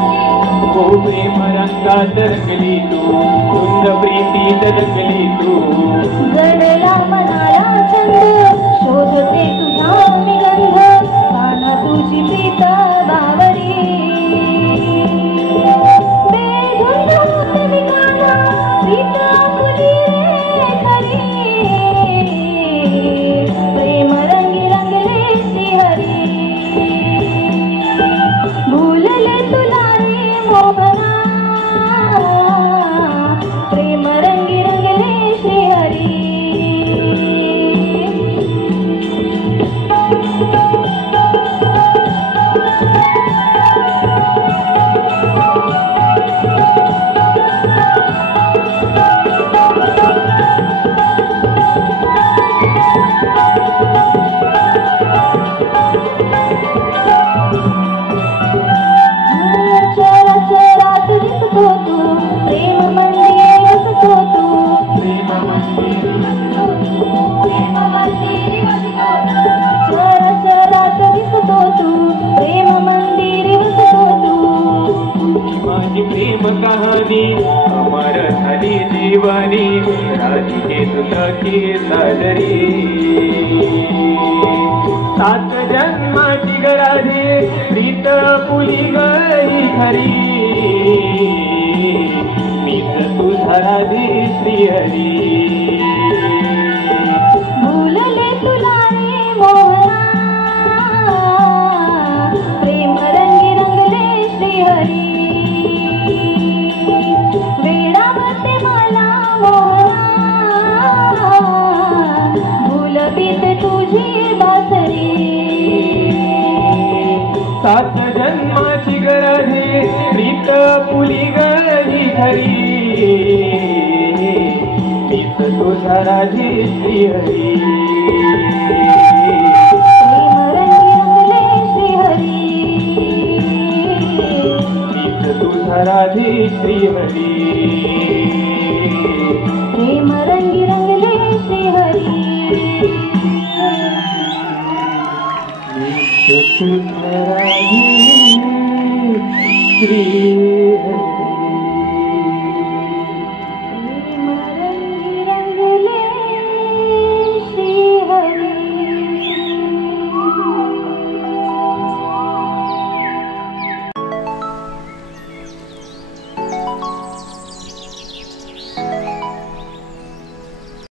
प्रेम रंगात रंगली तू कुंद प्रीतीत रंगली तू जडला मनाला छंद शोधते तुझा निगंध काना तुझी प्रीत बावरी बेधुंद होते विकाना प्रीत फुली रे खरी प्रेम रंगी रंगले श्रीहरी भूलले तुला रे मोहना प्रेम रंगी रंगले श्रीहरी चराचरात दिसतो तू प्रेम मंदिर वसतो तू प्रेम मंदिर प्रेम मंदिर वसतो चराचरात दिसतो तू प्रेम मंदिर वसतो तू माझी प्रेम कहाणी अमर झाली जीवनी राधिके तुझी सादरी सात जन्माची गराधी प्रीत पुली गई खरी मीच तुझा राधी श्रीहरी भूलले तुला रे मोहना प्रेम रंगी रंगले श्रीहरी वेडावते मला मोहना भूलवीत तुझी बासरी सात जन्माची गराधी प्रीत पुली गई खरी मीच तुझा राधी श्रीहरी प्रेम रंगी रंगले श्रीहरी मीच तुझा राधी श्रीहरी प्रेम रंगी रंगले श्रीहरी मीच तुझा राधी श्रीहरी